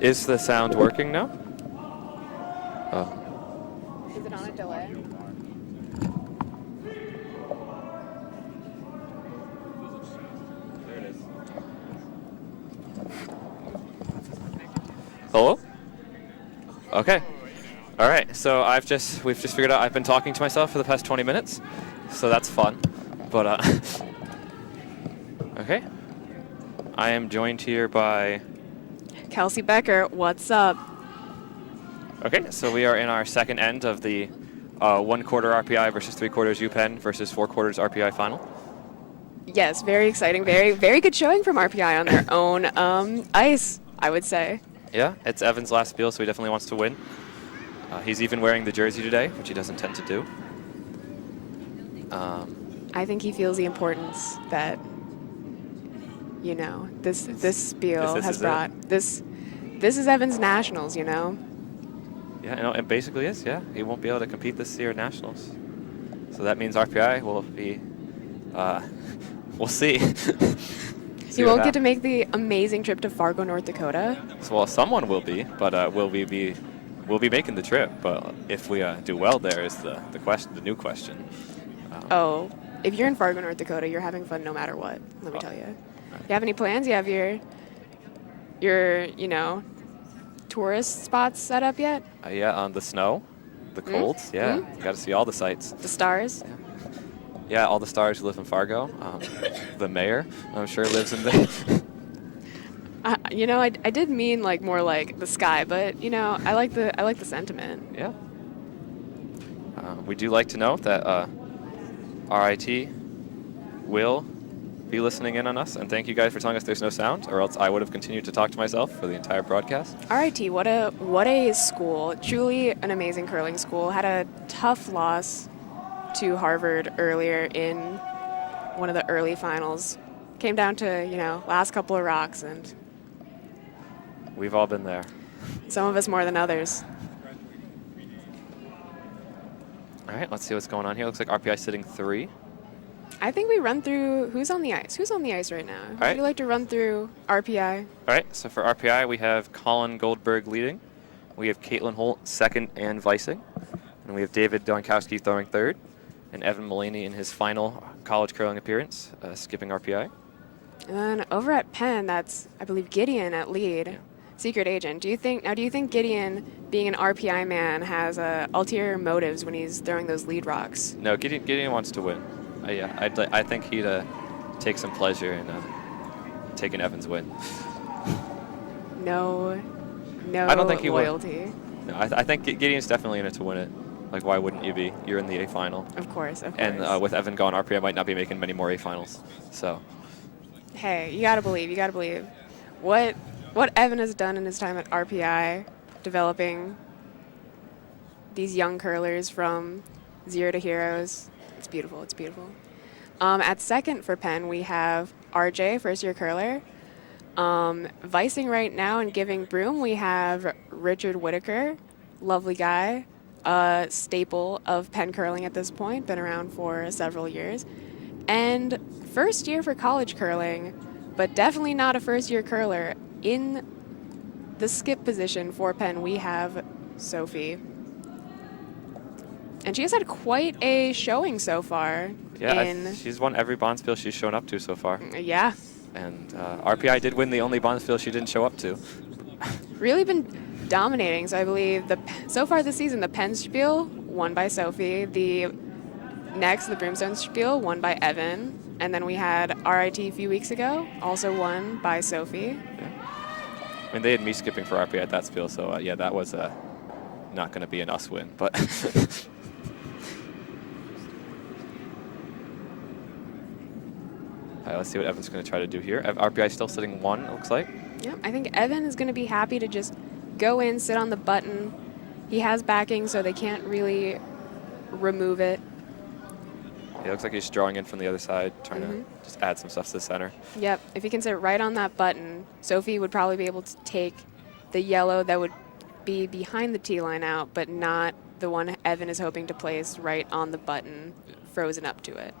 Is the sound working now? Oh. Is it on a delay? There it is. Hello? Okay. All right. So we've just figured out I've been talking to myself for the past 20 minutes. So that's fun. But okay. I am joined here by Kelsey Becker, what's up? Okay, so we are in our second end of the 1/4 RPI versus 3/4 UPenn versus 4/4 RPI final. Yes, very exciting. Very good showing from RPI on their own ice, I would say. Yeah, it's Evan's last Spiel, so he definitely wants to win. He's even wearing the jersey today, which he doesn't tend to do. I think he feels the importance that, you know, this Spiel this has is brought. This is Evan's Nationals, you know? Yeah, no, it basically is, yeah. He won't be able to compete this year at Nationals. So that means RPI will be, we'll see. He won't get to make the amazing trip to Fargo, North Dakota. So, well, someone will be, but we'll be making the trip. But if we do well there is the question, the new question. Oh, if you're in Fargo, North Dakota, you're having fun no matter what, let me tell you. You have any plans? You have your you know, tourist spots set up yet? Yeah, on the snow, the cold. Yeah, you got to see all the sights. The stars? Yeah, all the stars who live in Fargo. The mayor, I'm sure, lives in there. You know, I did mean like more like the sky, but you know, I like the sentiment. Yeah. We do like to note that RIT will be listening in on us, and thank you guys for telling us there's no sound, or else I would have continued to talk to myself for the entire broadcast. RIT, what a school! Truly an amazing curling school. Had a tough loss to Harvard earlier in one of the early finals. Came down to, you know, last couple of rocks, and We've all been there. some of us more than others. All right, let's see what's going on here. Looks like RPI sitting 3. I think we run through who's on the ice. Who's on the ice right now? right. Would you like to run through RPI? All right, so for RPI, we have Colin Goldberg leading. We have Caitlin Holt second and vicing. And we have David Donkowski throwing third. And Evan Mullaney in his final college curling appearance, skipping RPI. And then over at Penn, that's, I believe, Gideon at lead. Yeah. Secret agent. Do you think Gideon, being an RPI man, has ulterior motives when he's throwing those lead rocks? No, Gideon wants to win. Yeah, I think he'd take some pleasure in taking Evan's win. No I don't think he loyalty. Would. No, I think Gideon's definitely in it to win it. Like, why wouldn't you be? You're in the A final. Of course. And with Evan gone, RPI might not be making many more A finals. So. Hey, you gotta believe. What Evan has done in his time at RPI, developing these young curlers from zero to heroes, it's beautiful. At second for Penn, we have RJ, first-year curler. Vicing right now and giving broom, we have Richard Whitaker, lovely guy, a staple of Penn curling at this point, been around for several years. And first year for college curling, but definitely not a first-year curler. In the skip position for Penn, we have Sophie. And she has had quite a showing so far. Yeah, she's won every Bonspiel she's shown up to so far. Yeah. And RPI did win the only Bonspiel she didn't show up to. Really been dominating. So I believe so far this season, the Penn Spiel won by Sophie. The Broomstone Spiel won by Evan. And then we had RIT a few weeks ago, also won by Sophie. Yeah. I mean, they had me skipping for RPI at that Spiel, so yeah, that was not going to be an us win. But all right, let's see what Evan's going to try to do here. RPI still sitting 1, it looks like. Yeah, I think Evan is going to be happy to just go in, sit on the button. He has backing, so they can't really remove it. It looks like he's drawing in from the other side, trying to just add some stuff to the center. Yep, if he can sit right on that button, Sophie would probably be able to take the yellow that would be behind the T line out, but not the one Evan is hoping to place right on the button, frozen up to it.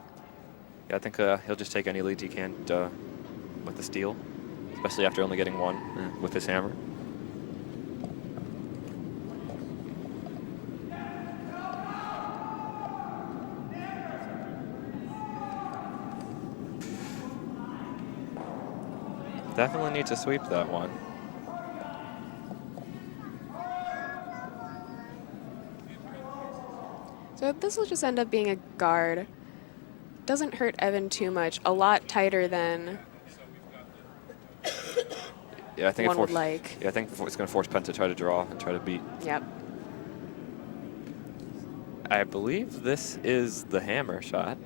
Yeah, I think he'll just take any lead he can with the steal, especially after only getting 1 with his hammer. Definitely need to sweep that one. So this will just end up being a guard. Doesn't hurt Evan too much. A lot tighter than Yeah, I think one would like. Yeah, I think it's going to force Penn to try to draw and try to beat. Yep. I believe this is the hammer shot.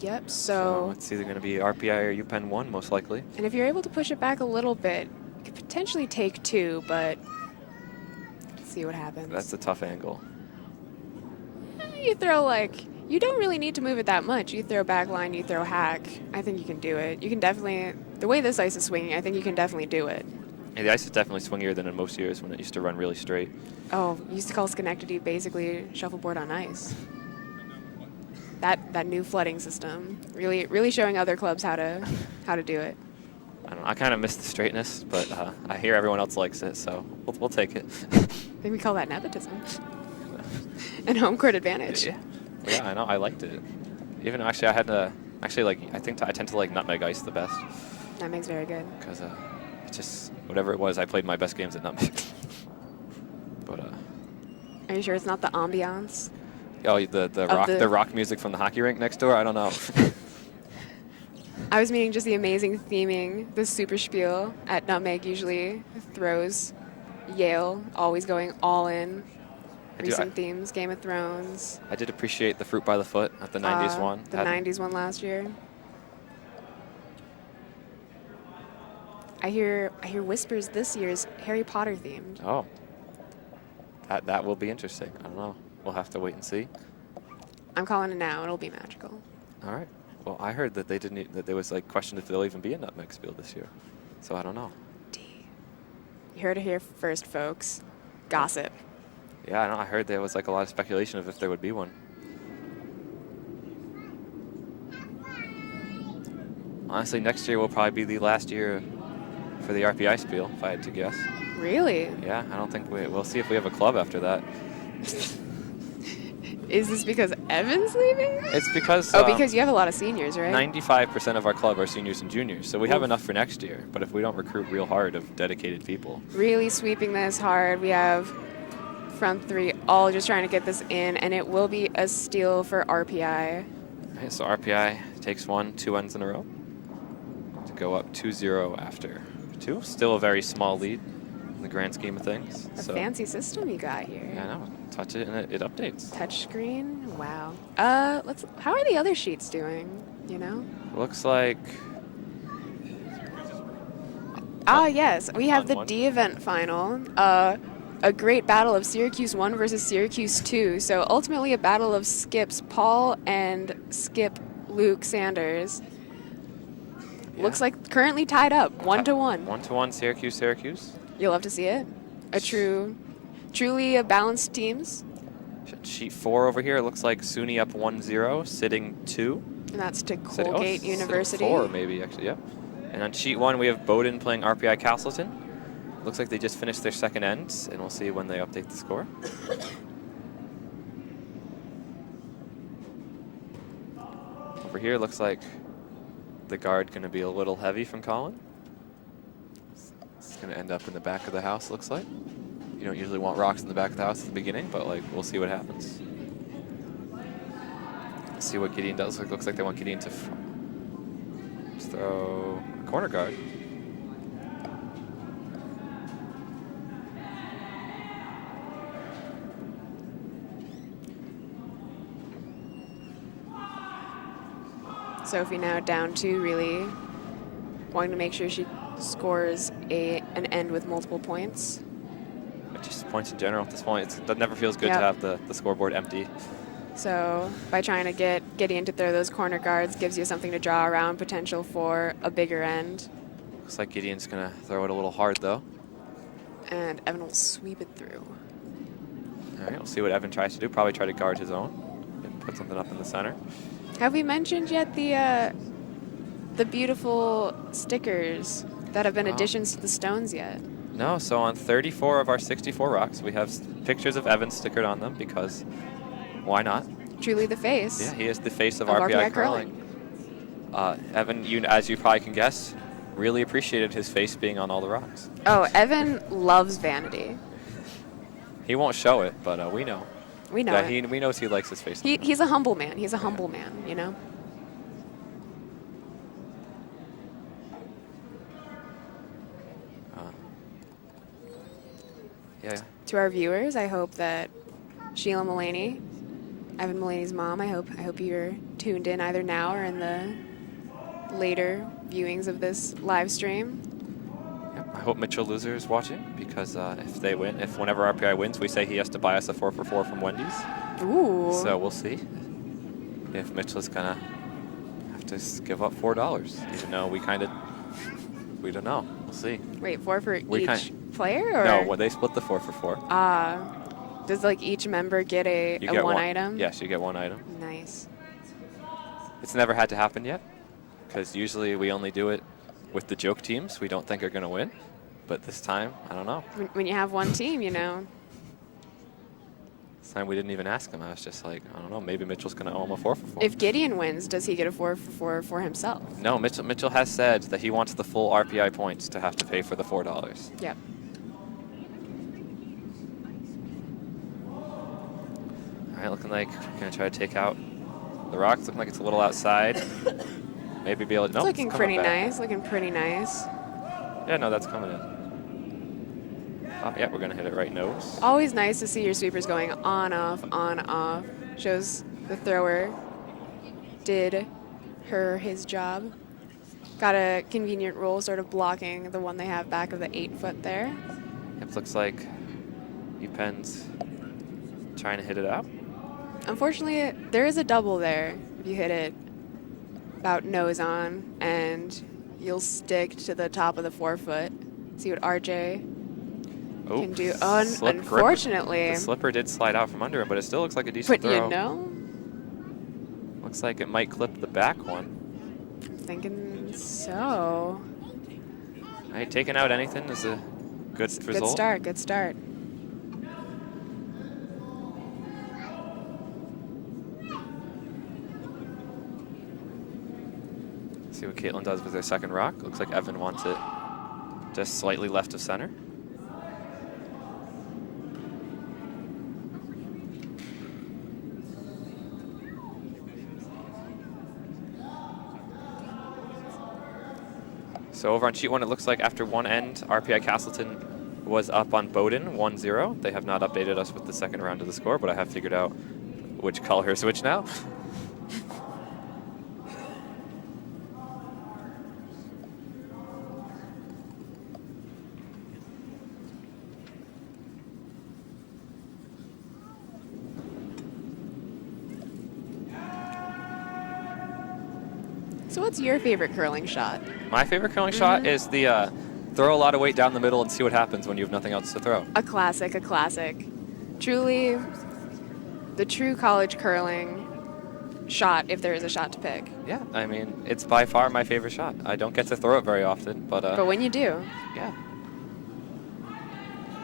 Yep, So it's either going to be RPI or UPenn 1, most likely. and if you're able to push it back a little bit, you could potentially take 2, but let's see what happens. That's a tough angle. You throw, like, you don't really need to move it that much. You throw back line, you throw hack. I think you can do it. You can definitely, the way this ice is swinging, I think you can definitely do it. Yeah, the ice is definitely swingier than in most years when it used to run really straight. Oh, used to call Schenectady basically shuffleboard on ice. That new flooding system, really showing other clubs how to do it. I don't know. I kind of miss the straightness, but I hear everyone else likes it, so we'll take it. I think we call that nepotism. And home court advantage. Yeah, I know. I liked it. Even actually, I had to I think I tend to like nutmeg ice the best. Nutmeg's very good. Because it's just whatever it was, I played my best games at nutmeg. But Are you sure it's not the ambiance? oh, the rock music from the hockey rink next door. I don't know. I was meaning just the amazing theming. The super spiel at Nutmeg usually throws Yale, always going all in. Recent themes, Game of Thrones. I did appreciate the Fruit by the Foot at the 90s one. The 90s one last year. I hear whispers this year's Harry Potter themed. Oh. That will be interesting. I don't know. We'll have to wait and see. I'm calling it now. It'll be magical. All right. Well, I heard that that there was like question if there'll even be a Nutmeg Spiel this year. So I don't know. You heard it here first, folks. Gossip. Yeah, I know. I heard there was like a lot of speculation of if there would be one. Honestly, next year will probably be the last year for the RPI Spiel, if I had to guess. Really? Yeah, I don't think we'll see if we have a club after that. Is this because Evan's leaving? It's because because you have a lot of seniors, right? 95% of our club are seniors and juniors, so we have enough for next year. But if we don't recruit real hard of dedicated people, really sweeping this hard. We have front three all just trying to get this in, and it will be a steal for RPI. Okay, so RPI takes 2 ends in a row to go up 2-0 after 2. Still a very small lead in the grand scheme of things. A fancy system you got here. Yeah, I know. Touch it and it updates. Touch screen. Wow. How are the other sheets doing? You know. Looks like. Yes, we have the D event final. A great battle of Syracuse 1 versus Syracuse 2. So ultimately a battle of skips, Paul and Skip Luke Sanders. Yeah. Looks like currently tied up, 1-1. 1-1 Syracuse. You'll love to see it. Truly a balanced teams. Sheet 4 over here. It looks like SUNY up 1-0, sitting 2. And that's to Colgate University. 4 maybe, actually, yeah. And on sheet 1, we have Bowdoin playing RPI Castleton. Looks like they just finished their second ends, and we'll see when they update the score. Over here, looks like the guard going to be a little heavy from Colin. It's going to end up in the back of the house, looks like. You don't usually want rocks in the back of the house at the beginning, but like we'll see what happens. Let's see what Gideon does. It looks like they want Gideon to throw a corner guard. Sophie now down 2, really wanting to make sure she scores an end with multiple points. Just points in general at this point. That never feels good to have the scoreboard empty. So by trying to get Gideon to throw those corner guards gives you something to draw around, potential for a bigger end. Looks like Gideon's going to throw it a little hard, though. And Evan will sweep it through. All right, we'll see what Evan tries to do. Probably try to guard his own and put something up in the center. Have we mentioned yet the beautiful stickers that have been additions to the stones yet? No, so on 34 of our 64 rocks, we have pictures of Evan stickered on them because why not? Truly the face. Yeah, he is the face of RPI curling. Evan, as you probably can guess, really appreciated his face being on all the rocks. Oh, Evan loves vanity. He won't show it, but we know. We know Yeah, it. we knows he likes his face. He's a humble man. He's a humble man, you know? Yeah. To our viewers, I hope that Sheila Mullaney, Evan Mullaney's mom, I hope you're tuned in either now or in the later viewings of this live stream. Yep. I hope Mitchell Loser is watching, because if they win, if whenever RPI wins, we say he has to buy us a 4 for 4 from Wendy's. Ooh. So we'll see if Mitchell's gonna have to give up $4, even though we don't know. We'll see. Wait, 4 for We each player, or? No, well, they split the 4 for 4. Does like each member get a one item? Yes, you get one item. Nice. It's never had to happen yet, because usually we only do it with the joke teams we don't think are going to win. But this time, I don't know. When you have one team, you know. This time we didn't even ask him. I was just like, I don't know, maybe Mitchell's going to owe him a 4 for 4. If Gideon wins, does he get a 4 for 4 for himself? No, Mitchell has said that he wants the full RPI points to have to pay for the $4. Yep. All right, looking like we're going to try to take out the rocks. Looking like it's a little outside. Maybe be able to... It's looking pretty nice. Looking pretty nice. Yeah, no, that's coming in. Oh, yeah, we're going to hit it right nose. Always nice to see your sweepers going on, off, on, off. Shows the thrower did his job. Got a convenient roll sort of blocking the one they have back of the 8-foot there. It looks like UPenn's trying to hit it out. Unfortunately, there is a double there if you hit it about nose on, and you'll stick to the top of the 4-foot. See what RJ can do. Unfortunately. The slipper did slide out from under him, but it still looks like a decent throw. But you know? Looks like it might clip the back one. I'm thinking so. All right, taking out anything is a good result. Good start, good start. See what Caitlin does with her second rock. Looks like Evan wants it just slightly left of center. So over on sheet 1, it looks like after one end, RPI Castleton was up on Bowdoin 1-0. They have not updated us with the second round of the score, but I have figured out which color is which now. So what's your favorite curling shot? My favorite curling shot is the throw a lot of weight down the middle and see what happens when you have nothing else to throw. A classic, a classic. Truly, the true college curling shot, if there is a shot to pick. Yeah, I mean, it's by far my favorite shot. I don't get to throw it very often, but when you do. Yeah.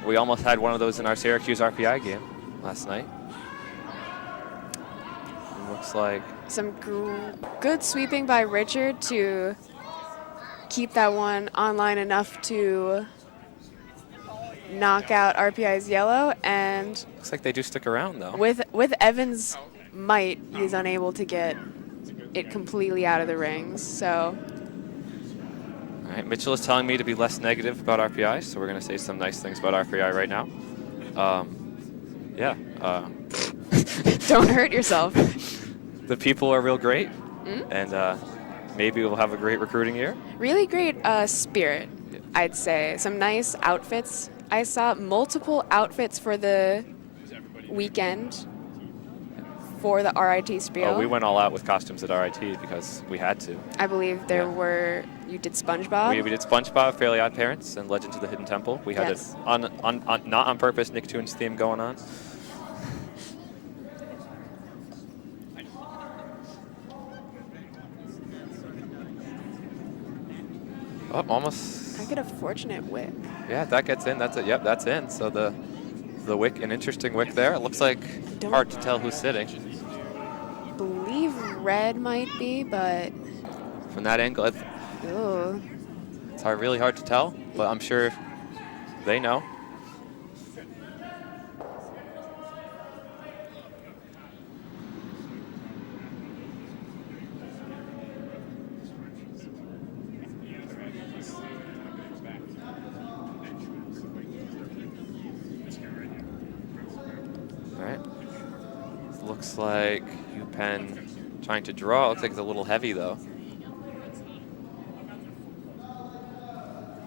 We almost had one of those in our Syracuse RPI game last night. Looks like some good sweeping by Richard to keep that one online enough to knock out RPI's yellow, and looks like they do stick around though. With Evan's might, he's unable to get it completely out of the rings. So all right, Mitchell is telling me to be less negative about RPI, so we're going to say some nice things about RPI right now. Yeah. Don't hurt yourself. The people are real great, and maybe we'll have a great recruiting year. Really great spirit, I'd say. Some nice outfits. I saw multiple outfits for the weekend for the RIT Spiel. Oh, we went all out with costumes at RIT because we had to. I believe there were, you did SpongeBob? We did SpongeBob, Fairly Odd Parents, and Legends of the Hidden Temple. We had it not on purpose Nicktoons theme going on. Oh, almost. I get a fortunate wick. Yeah, that gets in. That's it. Yep, that's in. So the wick, an interesting wick there. It looks like hard to tell who's sitting. Believe red might be, but from that angle, ooh. It's really hard to tell, but I'm sure they know. All right. Looks like UPenn trying to draw. Looks like it's a little heavy, though.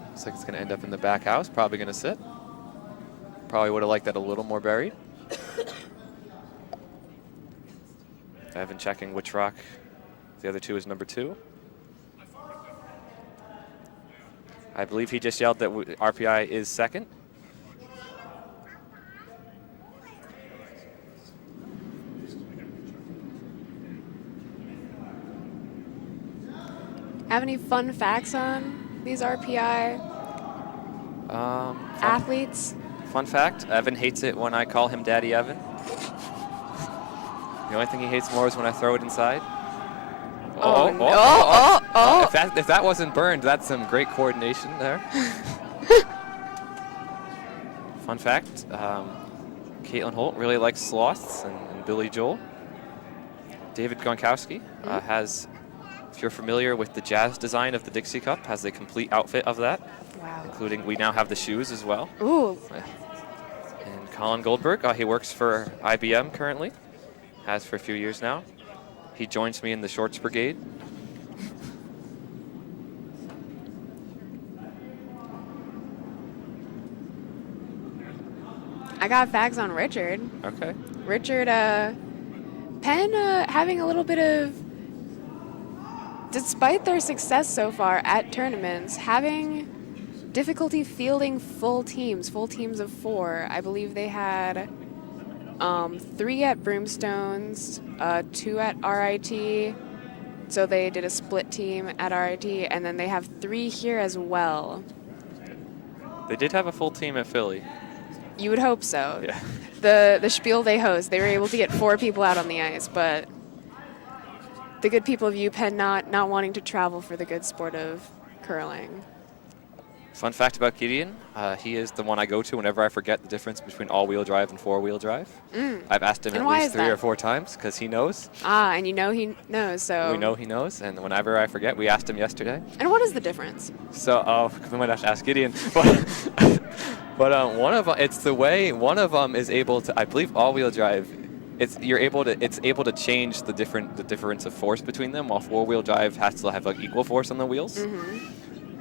Looks like it's going to end up in the back house. Probably going to sit. Probably would have liked that a little more buried. Evan checking which rock the other two is number 2. I believe he just yelled that RPI is second. Have any fun facts on these RPI athletes? Fun fact, Evan hates it when I call him Daddy Evan. The only thing he hates more is when I throw it inside. If that wasn't burned, that's some great coordination there. Fun fact, Caitlin Holt really likes sloths and Billy Joel. David Gronkowski has, if you're familiar with the jazz design of the Dixie Cup, has a complete outfit of that. Wow. Including, we now have the shoes as well. Ooh. And Colin Goldberg, he works for IBM currently. Has for a few years now. He joins me in the shorts brigade. I got facts on Richard. Okay. Richard, Penn having a little bit of, despite their success so far at tournaments, having difficulty fielding full teams of 4. I believe they had 3 at Broomstones, 2 at RIT, so they did a split team at RIT, and then they have 3 here as well. They did have a full team at Philly. You would hope so. Yeah. The Spiel they host, they were able to get 4 people out on the ice, but the good people of UPenn not wanting to travel for the good sport of curling. Fun fact about Gideon, he is the one I go to whenever I forget the difference between all-wheel drive and four-wheel drive. I've asked him at least 3 or 4 times because he knows. And you know he knows, so. We know he knows, and whenever I forget, we asked him yesterday. And what is the difference? So, we might have to ask Gideon. But one of them, it's the way one of them is able to, I believe all-wheel drive, it's able to change the difference of force between them, while four-wheel drive has to have like equal force on the wheels.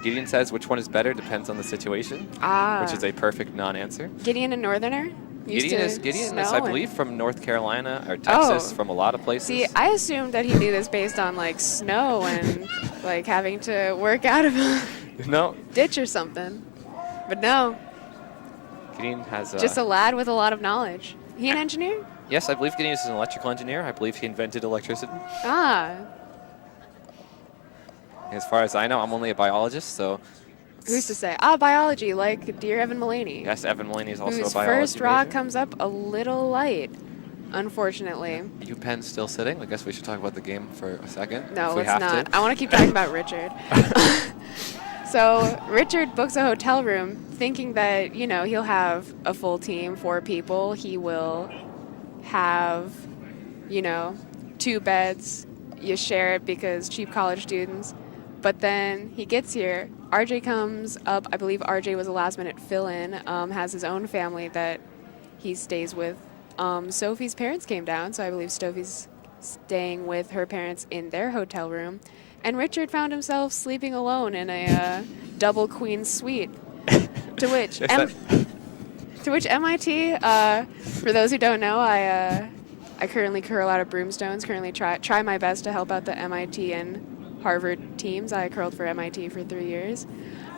Gideon says which one is better depends on the situation, which is a perfect non-answer. Gideon a northerner? Gideon is, I believe, from North Carolina or Texas, from a lot of places. See, I assumed that he knew this based on like snow and like having to work out of a ditch or something. But no. Gideon has just a lad with a lot of knowledge. He an engineer? Yes, I believe Gideon is an electrical engineer. I believe he invented electricity. As far as I know, I'm only a biologist, so. Who's to say? Biology, like dear Evan Mullaney. Yes, Evan Mullaney is also a biology whose first rock major. Comes up a little light, unfortunately. UPenn's still sitting. I guess we should talk about the game for a second. No, let's not. I want to keep talking about Richard. So Richard books a hotel room thinking that, he'll have a full team, 4 people. He will have, 2 beds. You share it because cheap college students. But then he gets here. RJ comes up. I believe RJ was a last-minute fill-in, has his own family that he stays with. Sophie's parents came down, so I believe Sophie's staying with her parents in their hotel room. And Richard found himself sleeping alone in a double queen suite, to which MIT, for those who don't know, I currently curl out of Broomstones, currently try my best to help out the MIT and Harvard teams. I curled for MIT for 3 years.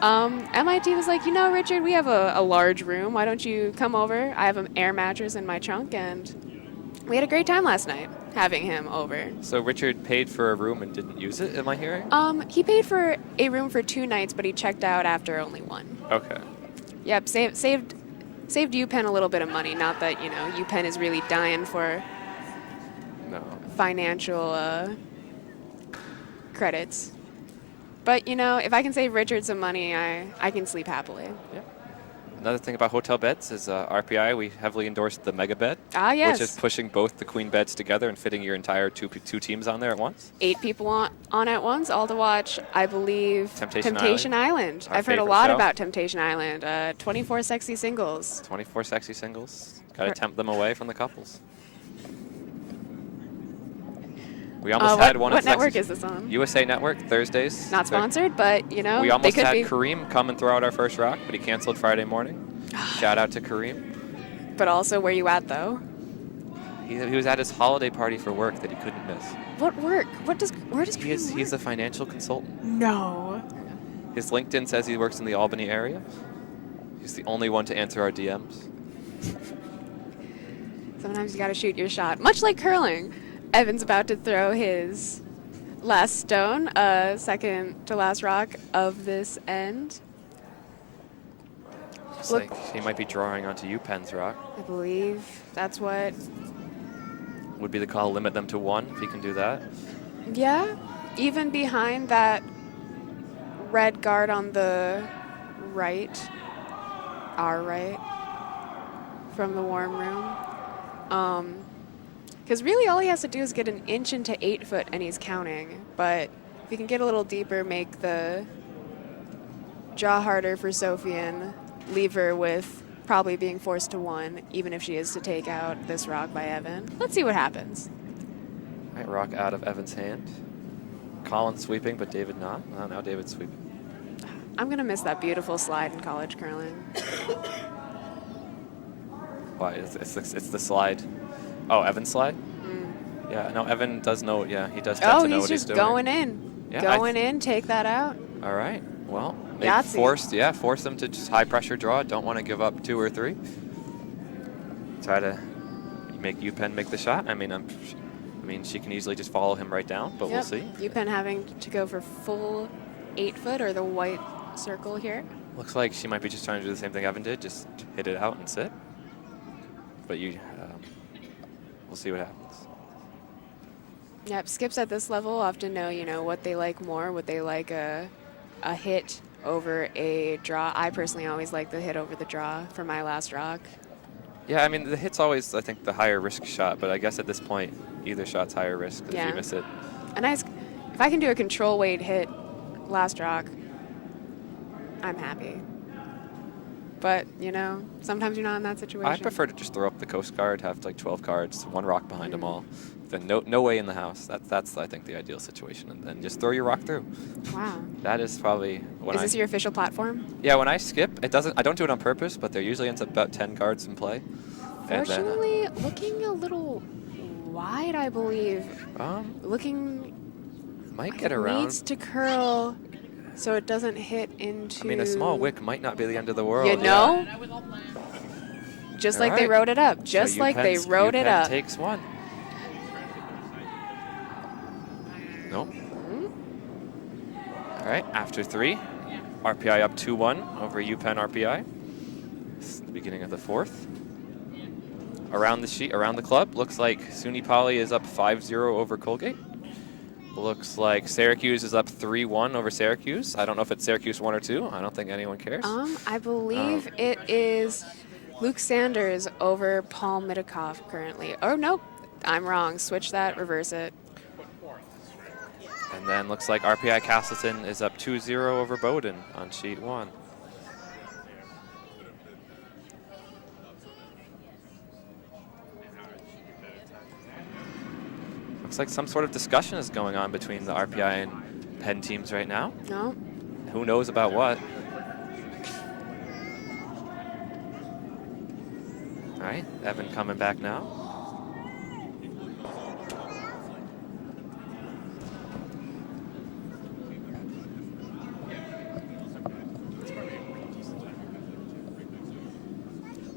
MIT was like, Richard, we have a large room. Why don't you come over? I have an air mattress in my trunk, and we had a great time last night having him over. So Richard paid for a room and didn't use it, am I hearing? He paid for a room for 2 nights, but he checked out after only 1. Okay. Yep, saved UPenn a little bit of money. Not that, UPenn is really dying for financial credits. But, you know, if I can save Richard some money, I can sleep happily. Yeah. Another thing about hotel beds is RPI, we heavily endorsed the mega bed. Ah, yes. Which is pushing both the queen beds together and fitting your entire two teams on there at once. 8 people on at once, all to watch, I believe, Temptation Island. Our I've heard a favorite lot show. about Temptation Island. 24 sexy singles. 24 sexy singles. Got to tempt them away from the couples. We almost had one. What network is this on? USA Network, Thursdays. Not sponsored, but, you know, we they almost could had be. Kareem come and throw out our first rock, but he canceled Friday morning. Shout out to Kareem. But also, where you at, though? He was at his holiday party for work that he couldn't miss. What work? Where does Kareem work? He's a financial consultant. No. His LinkedIn says he works in the Albany area. He's the only one to answer our DMs. Sometimes you got to shoot your shot. Much like curling. Evan's about to throw his last stone, second to last rock of this end. Looks like he might be drawing onto UPenn's rock. I believe that's what. Would be the call, limit them to 1 if he can do that. Yeah, even behind that red guard on the right, our right, from the warm room. Because really all he has to do is get an inch into 8 foot and he's counting. But if he can get a little deeper, make the draw harder for Sofian, leave her with probably being forced to 1, even if she is to take out this rock by Evan. Let's see what happens. All right, rock out of Evan's hand. Colin sweeping, but David not. Oh, now David's sweeping. I'm going to miss that beautiful slide in college curling. Why? It's the slide. Oh, Evan's slide? Yeah, no, Evan does know. Yeah, he does tend to know what he's doing. Going in. Yeah, going in, take that out. All right. Well, Yahtzee. force them to just high pressure draw. Don't want to give up 2 or 3. Try to make UPenn make the shot. I mean, she can easily just follow him right down, but we'll see. UPenn having to go for full 8 foot or the white circle here. Looks like she might be just trying to do the same thing Evan did, just hit it out and sit. But we'll see what happens. Yep, skips at this level often know, what they like more. Would they like a hit over a draw? I personally always like the hit over the draw for my last rock. Yeah, I mean, the hit's always, I think, the higher risk shot, but I guess at this point, either shot's higher risk if you miss it. And if I can do a control weight hit last rock, I'm happy. But, sometimes you're not in that situation. I prefer to just throw up the Coast Guard, have like 12 cards, 1 rock behind them all. Then no way in the house. That's I think, the ideal situation. And then just throw your rock through. Wow. That is probably Is this your official platform? Yeah, when I skip, I don't do it on purpose, but there usually ends up about 10 cards in play. Fortunately, looking a little wide, I believe. Looking might get around. Needs to curl so it doesn't hit into. I mean, a small wick might not be the end of the world. You know? Yeah. Just like they wrote it up. Just like they wrote it up. Takes 1. Nope. All right, after 3, RPI up 2-1 over UPenn RPI. This is the beginning of the 4th. Around the sheet, around the club, looks like SUNY Poly is up 5-0 over Colgate. Looks like Syracuse is up 3-1 over Syracuse. I don't know if it's Syracuse 1 or 2. I don't think anyone cares. I believe it is Luke Sanders over Paul Midikoff currently. Oh, nope. I'm wrong. Switch that, reverse it. And then looks like RPI Castleton is up 2-0 over Bowdoin on sheet 1. Looks like some sort of discussion is going on between the RPI and Penn teams right now. No. Who knows about what? All right, Evan coming back now.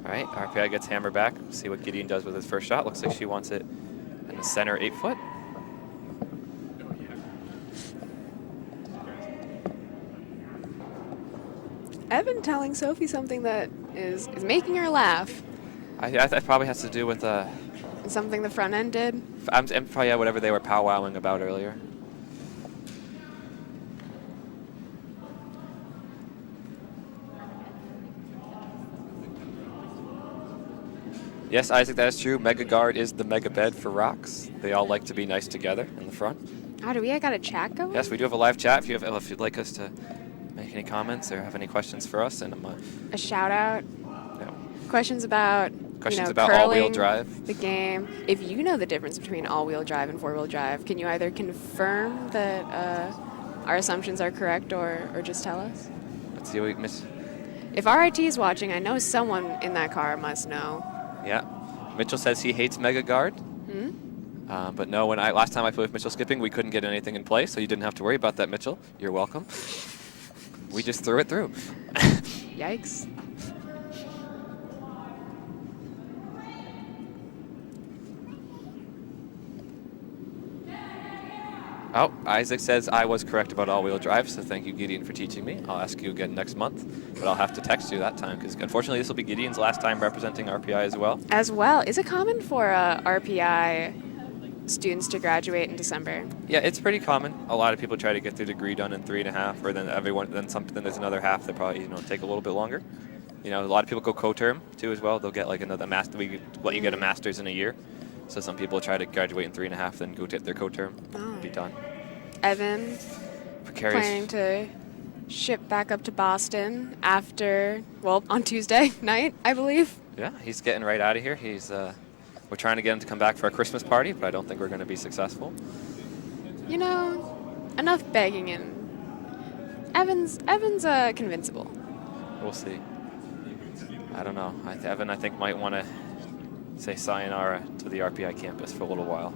All right, RPI gets hammer back. See what Gideon does with his first shot. Looks like she wants it in the center 8 foot. Evan telling Sophie something that is making her laugh. That probably has to do with something the front end did. Probably whatever they were powwowing about earlier. Yes, Isaac, that is true. Mega Guard is the mega bed for rocks. They all like to be nice together in the front. Oh, do we got a chat going? Yes, we do have a live chat. If you'd like us to make any comments or have any questions for us, and a shout out. yeah. Questions about about all-wheel curling, drive. the game. If you know the difference between all-wheel drive and four-wheel drive, can you either confirm that our assumptions are correct or just tell us? Let's see what we miss. If RIT is watching, I know someone in that car must know. Yeah. Mitchell says he hates Mega Guard. But no, last time I played with Mitchell skipping, we couldn't get anything in place, so you didn't have to worry about that, Mitchell. You're welcome. We just threw it through. Yikes. Oh, Isaac says I was correct about all-wheel drive, so thank you, Gideon, for teaching me. I'll ask you again next month, but I'll have to text you that time, because unfortunately this will be Gideon's last time representing RPI as well. As well. Is it common for RPI students to graduate in December? Yeah, it's pretty common. A lot of people try to get their degree done in 3.5, or then there's another half that probably take a little bit longer. A lot of people go co-term too as well. They'll get like another master. We let you get a master's in a year. So some people try to graduate in 3.5, then go take their co-term, be done. Evan, Precarious. planning to ship back up to Boston on Tuesday night, I believe. Yeah, he's getting right out of here. We're trying to get him to come back for our Christmas party, but I don't think we're going to be successful. Enough begging and Evan's convincible. We'll see. I don't know. Evan, I think, might want to say sayonara to the RPI campus for a little while.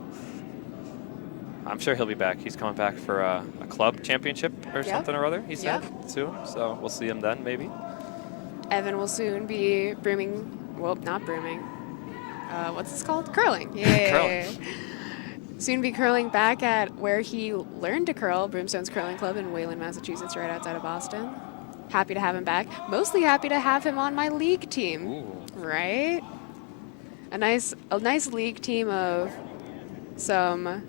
I'm sure he'll be back. He's coming back for a club championship or something or other, he said, soon. So we'll see him then, maybe. Evan will soon be not brooming. What's this called? Curling. Yeah. Curling. Soon be curling back at where he learned to curl, Brimstone's Curling Club in Wayland, Massachusetts, right outside of Boston. Happy to have him back. Mostly happy to have him on my league team. Ooh. Right? A nice league team of some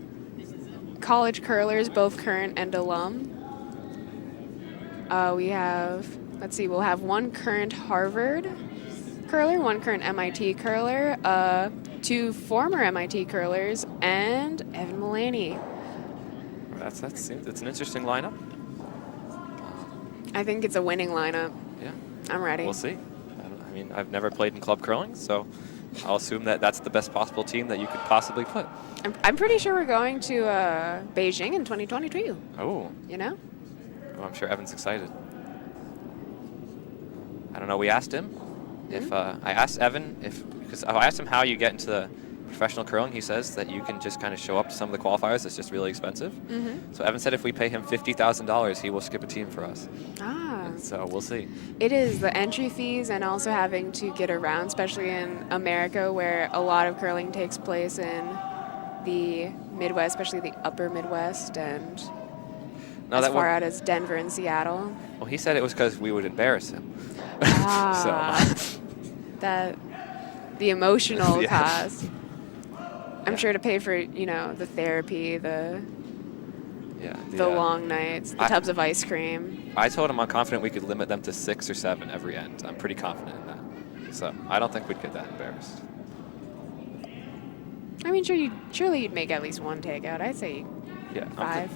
college curlers, both current and alum. We'll have one current Harvard curler, one current MIT curler, 2 former MIT curlers, and Evan Mullaney. It's an interesting lineup. I think it's a winning lineup. Yeah. I'm ready. We'll see. I've never played in club curling, so I'll assume that that's the best possible team that you could possibly put. I'm pretty sure we're going to Beijing in 2022. Oh. Well, I'm sure Evan's excited. I don't know. We asked him if I asked Evan because I asked him how you get into the professional curling. He says that you can just kind of show up to some of the qualifiers. It's just really expensive. So Evan said if we pay him $50,000, he will skip a team for us. So we'll see. It is the entry fees and also having to get around, especially in America where a lot of curling takes place in the Midwest, especially the upper Midwest and as far out as Denver and Seattle. Well, he said it was because we would embarrass him. The emotional cost. I'm sure to pay for, the therapy, the long nights, the tubs of ice cream. I told him I'm confident we could limit them to 6 or 7 every end. I'm pretty confident in that. So I don't think we'd get that embarrassed. Surely you'd make at least one takeout. I'd say 5.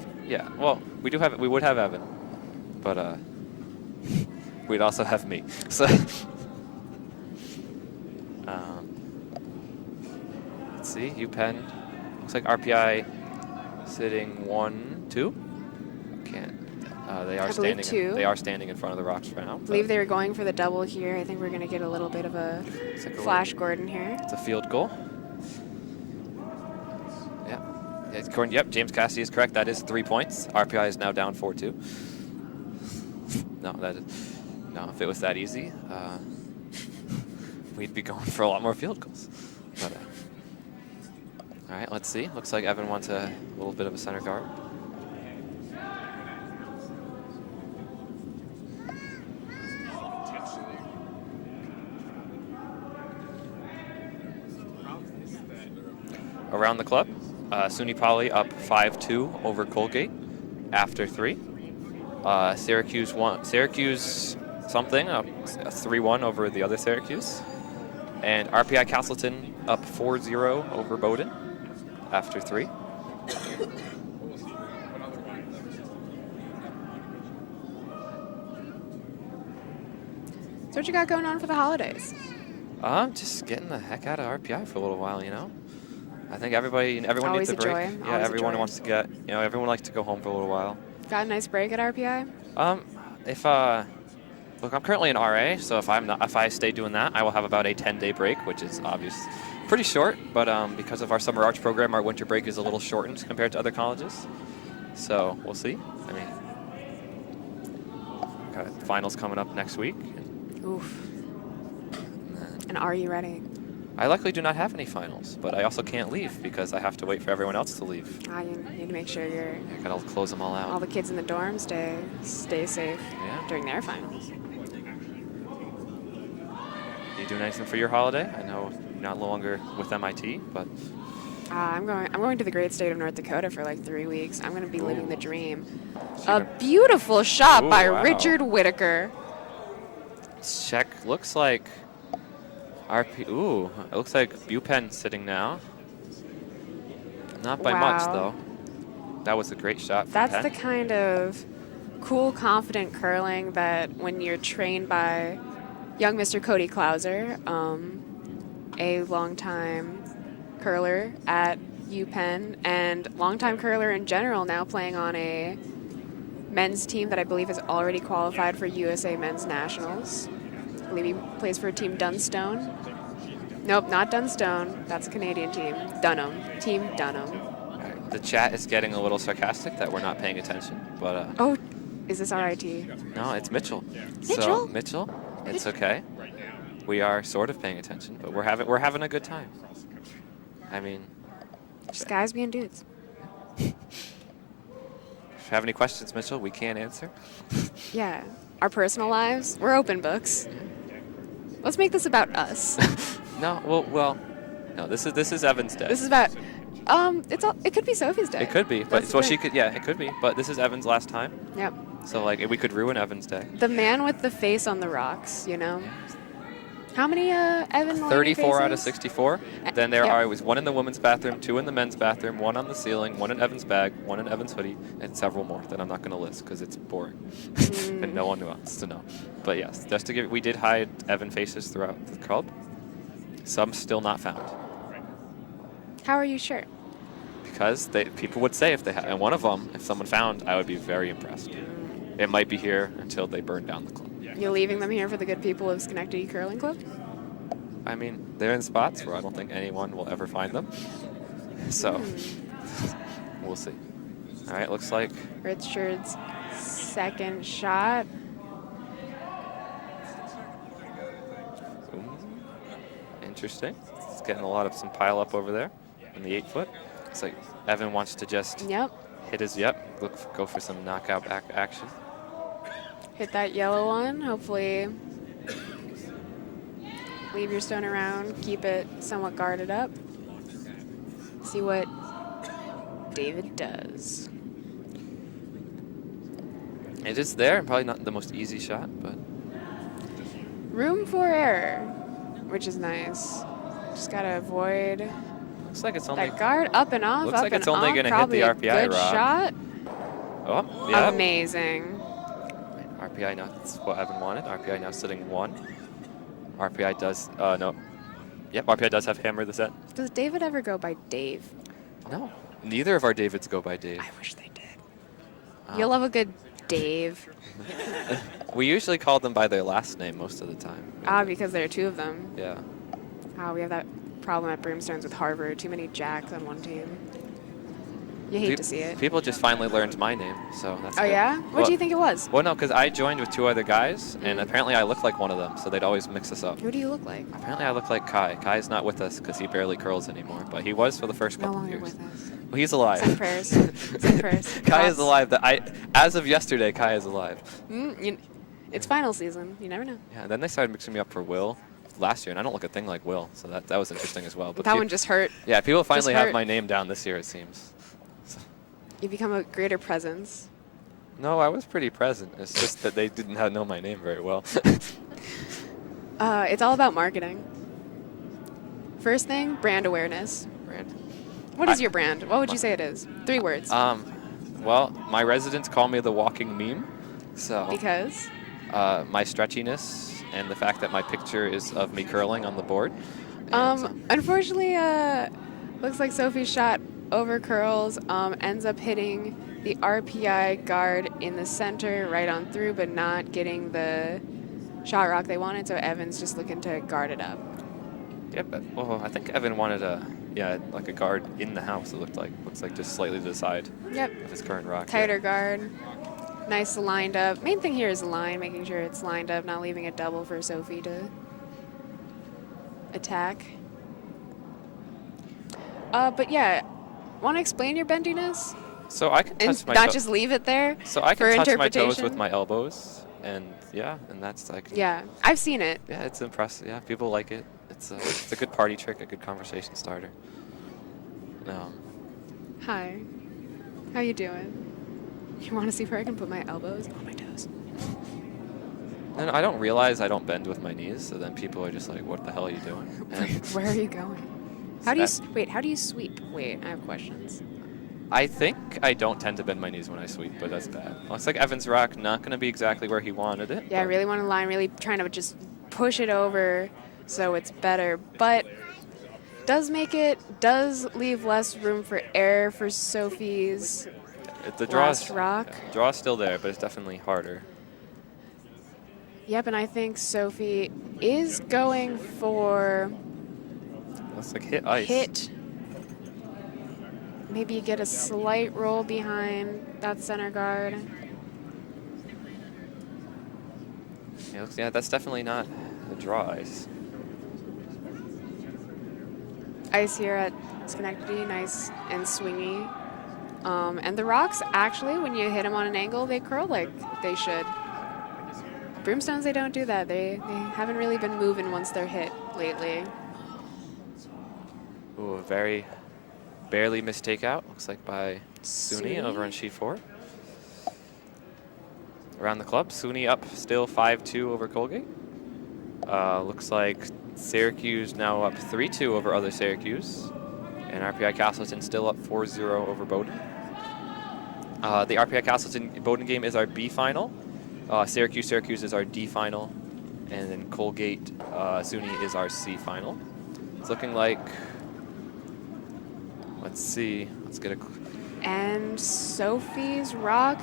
Well, we would have Evan, but we'd also have me. So let's see, UPenn. Looks like RPI sitting 1-2. Can't. They are standing. 2. They are standing in front of the rocks right now. I believe they were going for the double here. I think we're going to get a little bit of a Flash Gordon here. It's a field goal. Yep, James Cassidy is correct. That is 3 points. RPI is now down 4-2. No, if it was that easy, we'd be going for a lot more field goals. But, all right, let's see. Looks like Evan wants a little bit of a center guard. Around the club. SUNY Poly up 5-2 over Colgate after 3. Syracuse something up 3-1 over the other Syracuse. And RPI Castleton up 4-0 over Bowdoin after 3. So what you got going on for the holidays? Just getting the heck out of RPI for a little while, you know. I think everyone Always needs a a break. joy. Yeah, Always a everyone joy. wants to get, everyone likes to go home for a little while. Got a nice break at RPI? Look, I'm currently an RA, so if I stay doing that, I will have about a 10-day break, which is pretty short. But because of our summer arch program, our winter break is a little shortened compared to other colleges. So we'll see. I mean, got finals coming up next week. Oof. And are you ready? I luckily do not have any finals, but I also can't leave because I have to wait for everyone else to leave. You need to make sure I gotta close them all out. all the kids in the dorm stay safe during their finals. You doing anything for your holiday? I know you're not no longer with MIT, but I'm going to the great state of North Dakota for like 3 weeks. I'm going to be living the dream. So A beautiful shot Ooh, by wow. Richard Whitaker. check. Looks like RP. Ooh, it looks like Bupen sitting now. Not by much Wow. though. That was a great shot from That's Penn. the kind of cool, confident curling that when you're trained by young Mr. Cody Klauser, a longtime curler at UPenn and longtime curler in general, now playing on a men's team that I believe has already qualified for USA Men's Nationals. I believe he plays for Team Dunstone. Nope, not Dunstone. That's a Canadian team. Dunham. Team Dunham. The chat is getting a little sarcastic that we're not paying attention, but Oh, is this RIT? no, it's Mitchell. So Mitchell? Mitchell, it's okay. We are sort of paying attention, but we're having a good time. I mean, Just guys being dudes. if you have any questions, Mitchell, we can answer. Yeah. Our personal lives, we're open books. Let's make this about us. No, well, no. This is Evan's day. This is about it could be Sophie's day. It could be, but That's the she thing. could. Yeah, it could be. But this is Evan's last time, Yep. so like we could ruin Evan's day. The man with the face on the rocks, you know. How many Evan Maloney 34 out of faces? 64. Then there Yep. was 1 in the women's bathroom, 2 in the men's bathroom, 1 on the ceiling, 1 in Evan's bag, 1 in Evan's hoodie, and several more that I'm not going to list because it's boring and no one wants to know. But yes, just to give, we did hide Evan faces throughout the club. Some still not found How are you sure? because people would say if they had, and one of them, if someone found, I would be very impressed. It might be here until they burn down the club. You're leaving them here for the good people of Schenectady Curling Club? I mean, they're in spots where I don't think anyone will ever find them. So, we'll see. All right, looks like Richard's second shot. interesting. It's getting a lot of some pile up over there in the 8-foot. It's like Evan wants to just Yep. hit his go for some knockout action. Hit that yellow one. Hopefully leave your stone around. Keep it somewhat guarded up. See what David does. It is there, probably not the most easy shot, but Room for error, which is nice. Just gotta avoid looks like it's only that guard. Up and off, looks up like and it's only off. gonna hit Probably the a RPI good rod. shot. Oh, yeah. Amazing. RPI now, that's what Evan wanted. RPI now sitting 1. RPI does, no. Yep, RPI does have hammer the set. Does David ever go by Dave? No, neither of our Davids go by Dave. I wish they did. You'll love a good Dave. We usually call them by their last name most of the time. Because there are 2 of them. Yeah. We have that problem at Brimstones with Harvard. Too many Jacks on one team. You hate to see it. People just finally learned my name, so that's Oh, good. yeah? What do you think it was? Well, no, because I joined with 2 other guys, and apparently I look like one of them, so they'd always mix us up. Who do you look like? Apparently I look like Kai. Kai's not with us because he barely curls anymore, but he was for the first No couple longer years. with us. Well, he's alive. Send prayers. Send prayers. Kai is Thoughts? alive. As of yesterday, Kai is alive. It's final season. You never know. Yeah, and then they started mixing me up for Will last year, and I don't look a thing like Will, so that was interesting as well. But That one just hurt. yeah, people finally have hurt. my name down this year, it seems. You become a greater presence. No, I was pretty present. It's just that they didn't know my name very well. It's all about marketing. First thing, brand awareness. Brand. What is your brand? What would you say it is? 3 words. Well, my residents call me the walking meme. So Because? my stretchiness and the fact that my picture is of me curling on the board. And, Unfortunately, looks like Sophie's shot over curls, ends up hitting the RPI guard in the center right on through, but not getting the shot rock they wanted, so Evan's just looking to guard it up. yeah, but, well, I think Evan wanted like a guard in the house, it looks like just slightly to the side Yep. of his current rock. Tighter guard. Nice lined up. Main thing here is the line, making sure it's lined up, not leaving a double for Sophie to attack. But yeah, want to explain your bendiness? So I can And touch my not just leave it there So I for can touch my interpretation? toes with my elbows, and that's like. Yeah, I've seen it. Yeah, it's impressive. Yeah, people like it. It's a good party trick, a good conversation starter. No. Hi. How you doing? You want to see where I can put my elbows on my toes? And I don't realize I don't bend with my knees, so then people are just like, "What the hell are you doing?" And Where are you going? How do you wait? How do you sweep? Wait, I have questions. I think I don't tend to bend my knees when I sweep, but that's bad. Looks like Evan's rock not going to be exactly where he wanted it. Yeah, I but really want to line, really trying to just push it over so it's better, but does leave less room for error for Sophie's the draw's last rock. Yeah, draw's still there, but it's definitely harder. Yep, and I think Sophie is going for Looks like hit ice. hit. Maybe you get a slight roll behind that center guard. Yeah, that's definitely not the draw ice. Ice here at Schenectady, nice and swingy. And the rocks, actually, when you hit them on an angle, they curl like they should. Broomstones, they don't do that. They haven't really been moving once they're hit lately. Ooh, a very barely missed takeout. Looks like by Suni over on sheet 4. Around the club, Suni up still 5-2 over Colgate. Looks like Syracuse now up 3-2 over other Syracuse. And RPI Castleton still up 4-0 over Bowdoin. The RPI Castleton Bowdoin game is our B final. Syracuse is our D final. And then Colgate Suni is our C final. It's looking like, let's see, let's get a. And Sophie's rock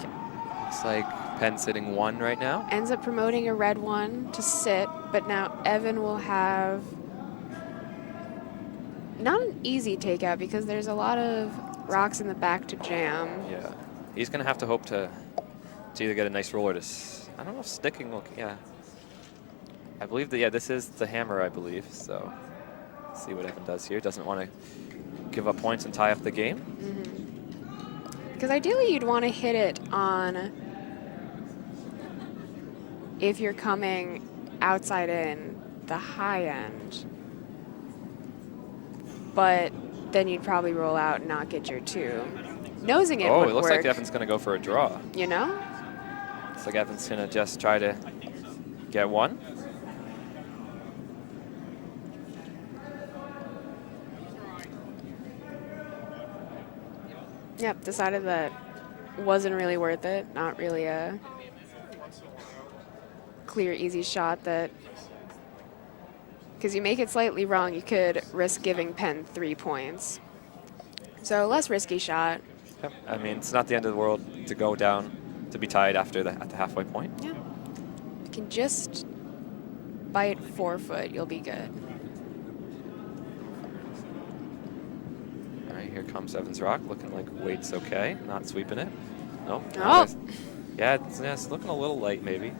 Looks like Penn sitting 1 right now. ends up promoting a red one to sit, but now Evan will have not an easy takeout because there's a lot of rocks in the back to jam. Yeah, he's gonna have to hope to either get a nice roller to. I don't know if sticking will. Yeah, I believe that. Yeah, this is the hammer, I believe. So, let's see what Evan does here. Doesn't want to give up points and tie up the game. Because ideally you'd want to hit it on, if you're coming outside in, the high end. But then you'd probably roll out and not get your 2. Nosing it would it looks work, like Evan's gonna go for a draw. you know? Looks like Evan's gonna just try to get 1. Yep, decided that wasn't really worth it. Not really a clear, easy shot that, because you make it slightly wrong, you could risk giving Penn 3 points. So less risky shot. Yep. I mean, it's not the end of the world to go down, to be tied after at the halfway point. Yeah. You can just bite 4 foot, you'll be good. All right, here comes Evan's rock, looking like weight's okay, not sweeping it. Nope. Oh. Yeah, it's looking a little light, maybe. And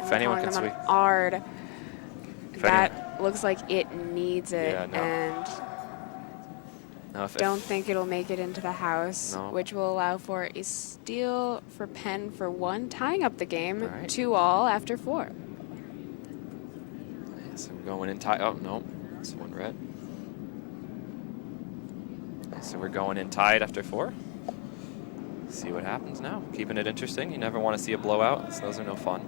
If we're anyone calling can them sweep. an Ard. If That looks like it needs it, Yeah, no. and No, if, don't think it'll make it into the house, No. which will allow for a steal for Penn for 1, tying up the game, All right. 2-all after 4. So we're going in tied. Oh, no. That's 1 red. So we're going in tied after 4. See what happens now. Keeping it interesting. You never want to see a blowout. Those are no fun.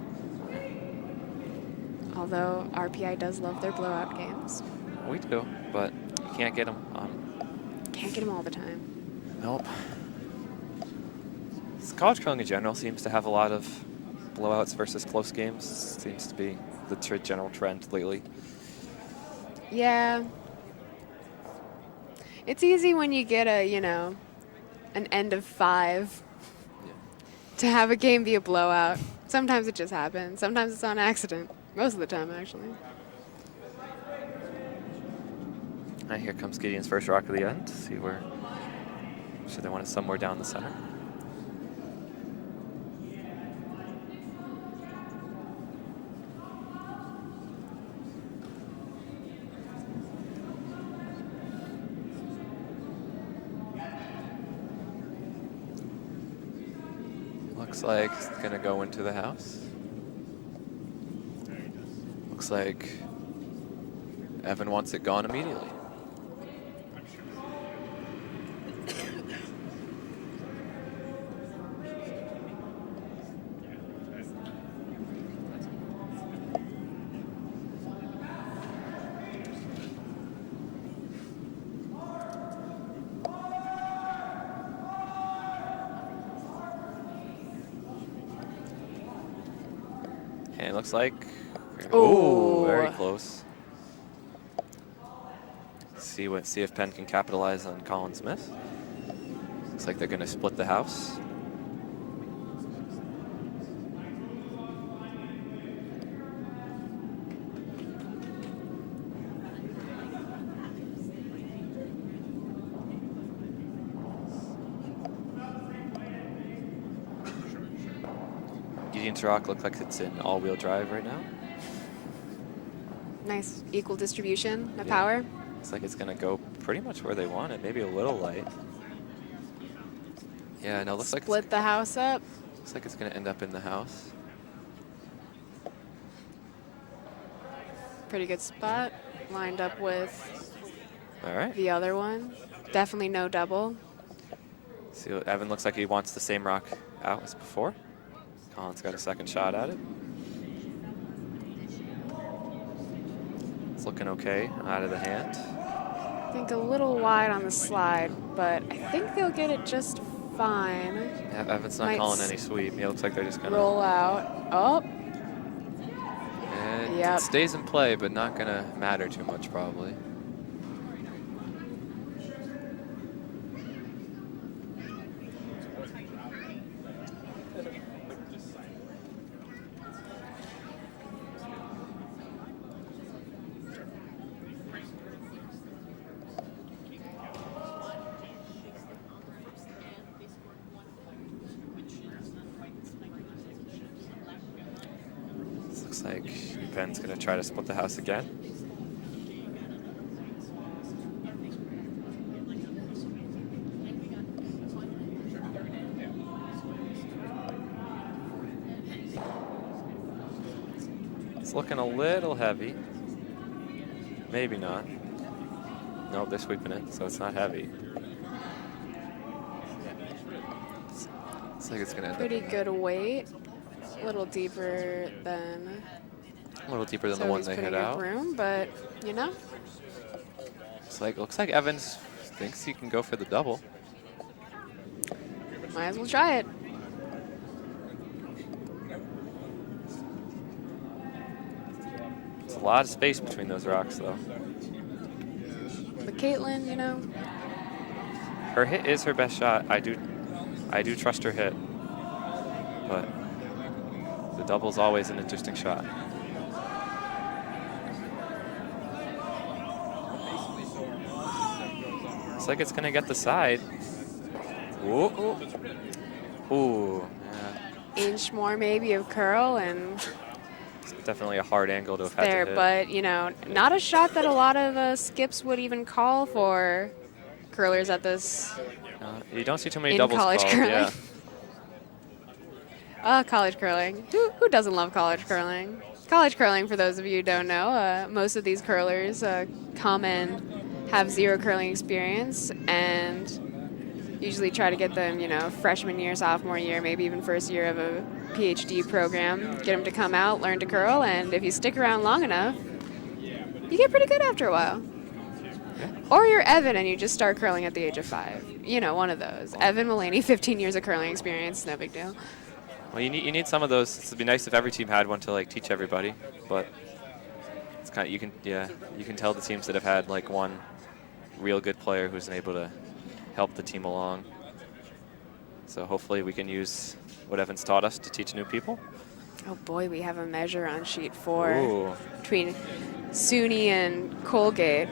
Although RPI does love their blowout games. We do, but you can't get them. Can't get them all the time. Nope. College curling in general seems to have a lot of blowouts versus close games. Seems to be the general trend lately. Yeah. It's easy when you get a, an end of 5 to have a game be a blowout. Sometimes it just happens. Sometimes it's on accident. Most of the time, actually. And here comes Gideon's first rock of the end. See where. Should they want it somewhere down the center? Looks like it's gonna go into the house. Looks like Evan wants it gone immediately. And it looks like, oh, very close. See if Penn can capitalize on Colin Smith. Looks like they're going to split the house. Gideon's rock looks like it's in all-wheel drive right now. Nice equal distribution of power. Looks like it's going to go pretty much where they want it, maybe a little light. Yeah, no, looks like split the house up. Looks like it's going to end up in the house. Pretty good spot. Lined up with the other one. Definitely no double. See what Evan looks like he wants the same rock out as before. Colin's got a second shot at it. It's looking okay out of the hand. I think a little wide on the slide, but I think they'll get it just fine. Yeah, Evan's not calling any sweep. Yeah, looks like they're just gonna roll out. Oh. And it stays in play, but not gonna matter too much probably. Looks like Penn's going to try to split the house again. It's looking a little heavy. Maybe not. Nope, they're sweeping it, so it's not heavy. Looks like it's going to end pretty good weight. A little deeper than the one they hit out. Room, but you know. Looks like Evans thinks he can go for the double. Might as well try it. It's a lot of space between those rocks, though. But Caitlin, you know. Her hit is her best shot. I do trust her hit, but the double's always an interesting shot. Looks like it's gonna get the side. Ooh. Ooh. Yeah. Inch more maybe of curl, and it's definitely a hard angle to have had there, to hit. but you know, not a shot that a lot of skips would even call for curlers at this. You don't see too many doubles college called, curling. yeah. College curling. Who doesn't love college curling? College curling, for those of you who don't know, most of these curlers come and have zero curling experience, and usually try to get them, you know, freshman year, sophomore year, maybe even first year of a PhD program, get them to come out, learn to curl, and if you stick around long enough, you get pretty good after a while. Yeah. Or you're Evan and you just start curling at the age of 5. You know, one of those. Evan Mullaney, 15 years of curling experience, no big deal. Well, you need some of those. It'd be nice if every team had one to like teach everybody, but it's kind of you can tell the teams that have had like one real good player who's able to help the team along. So hopefully we can use what Evan's taught us to teach new people. Oh boy, we have a measure on sheet 4 Ooh. between SUNY and Colgate.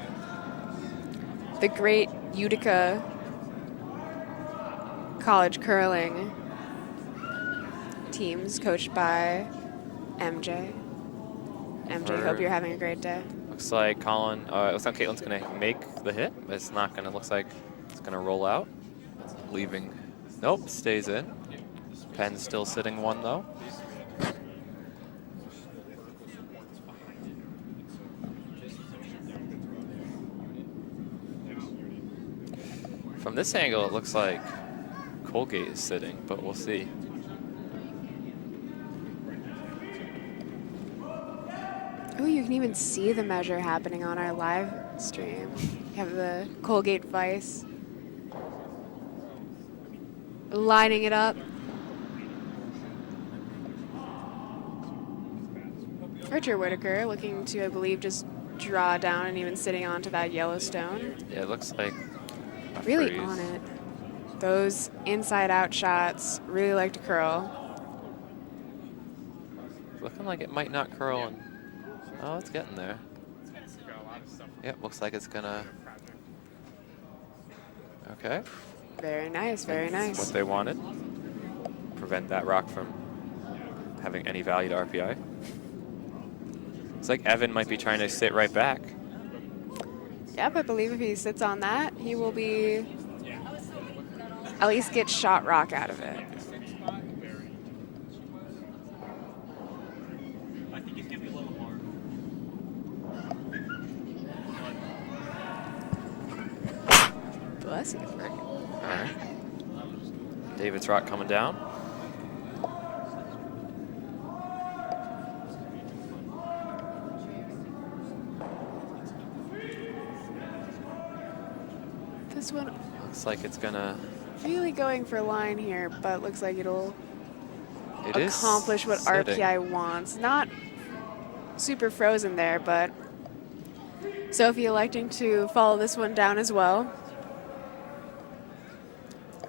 The great Utica college curling teams coached by MJ. MJ, hope you're having a great day. Looks like Colin, it looks like Caitlin's going to make the hit, but it's not going to, looks like it's going to roll out. Leaving, nope, stays in. Penn's still sitting 1 though. From this angle, it looks like Colgate is sitting, but we'll see. Oh, you can even see the measure happening on our live stream. You have the Colgate Vice lining it up. Richard Whitaker looking to, I believe, just draw down and even sitting onto that yellow stone. Yeah, it looks like Really freeze. on it. Those inside-out shots, really like to curl. Looking like it might not curl. And oh, it's getting there. Yep, looks like it's gonna. Okay. Very nice, very That's nice. what they wanted. Prevent that rock from having any value to RPI. It's like Evan might be trying to sit right back. Yep, I believe if he sits on that, he will be at least get shot rock out of it. Bless you. All right. David's rock coming down. This one Looks like it's gonna. really going for line here, but looks like it'll It is accomplish what sitting. RPI wants. Not super frozen there, but Sophie electing to follow this one down as well.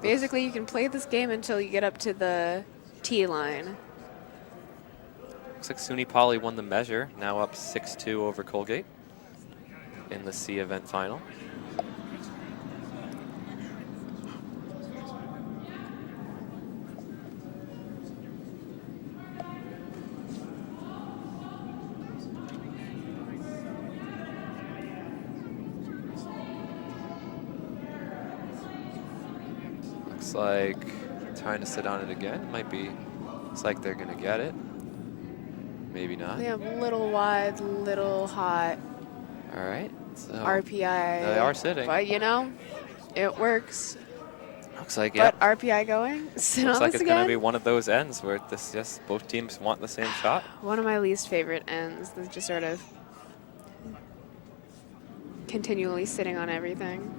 Basically, you can play this game until you get up to the T line. Looks like SUNY Poly won the measure, now up 6-2 over Colgate in the C event final. Looks like trying to sit on it again. Might be, looks like they're gonna get it. Maybe not. They have little wide, little hot All right. So RPI. they are sitting. But you know, it works. Looks like But yeah. RPI going? Sit Looks on like this it's gonna again? be one of those ends where this just both teams want the same shot. One of my least favorite ends. That's just sort of continually sitting on everything.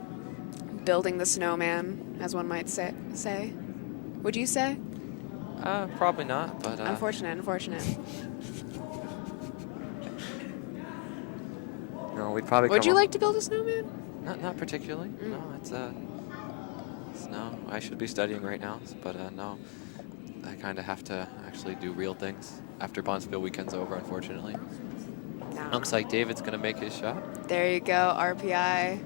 Building the snowman, as one might say. Would you say? Probably not, but Unfortunate. no, we'd probably. Would come you up- like to build a snowman? Not particularly. No, it's no. I should be studying right now, but no. I kind of have to actually do real things after Bonspiel weekend's over, unfortunately. No. Looks like David's gonna make his shot. There you go, RPI.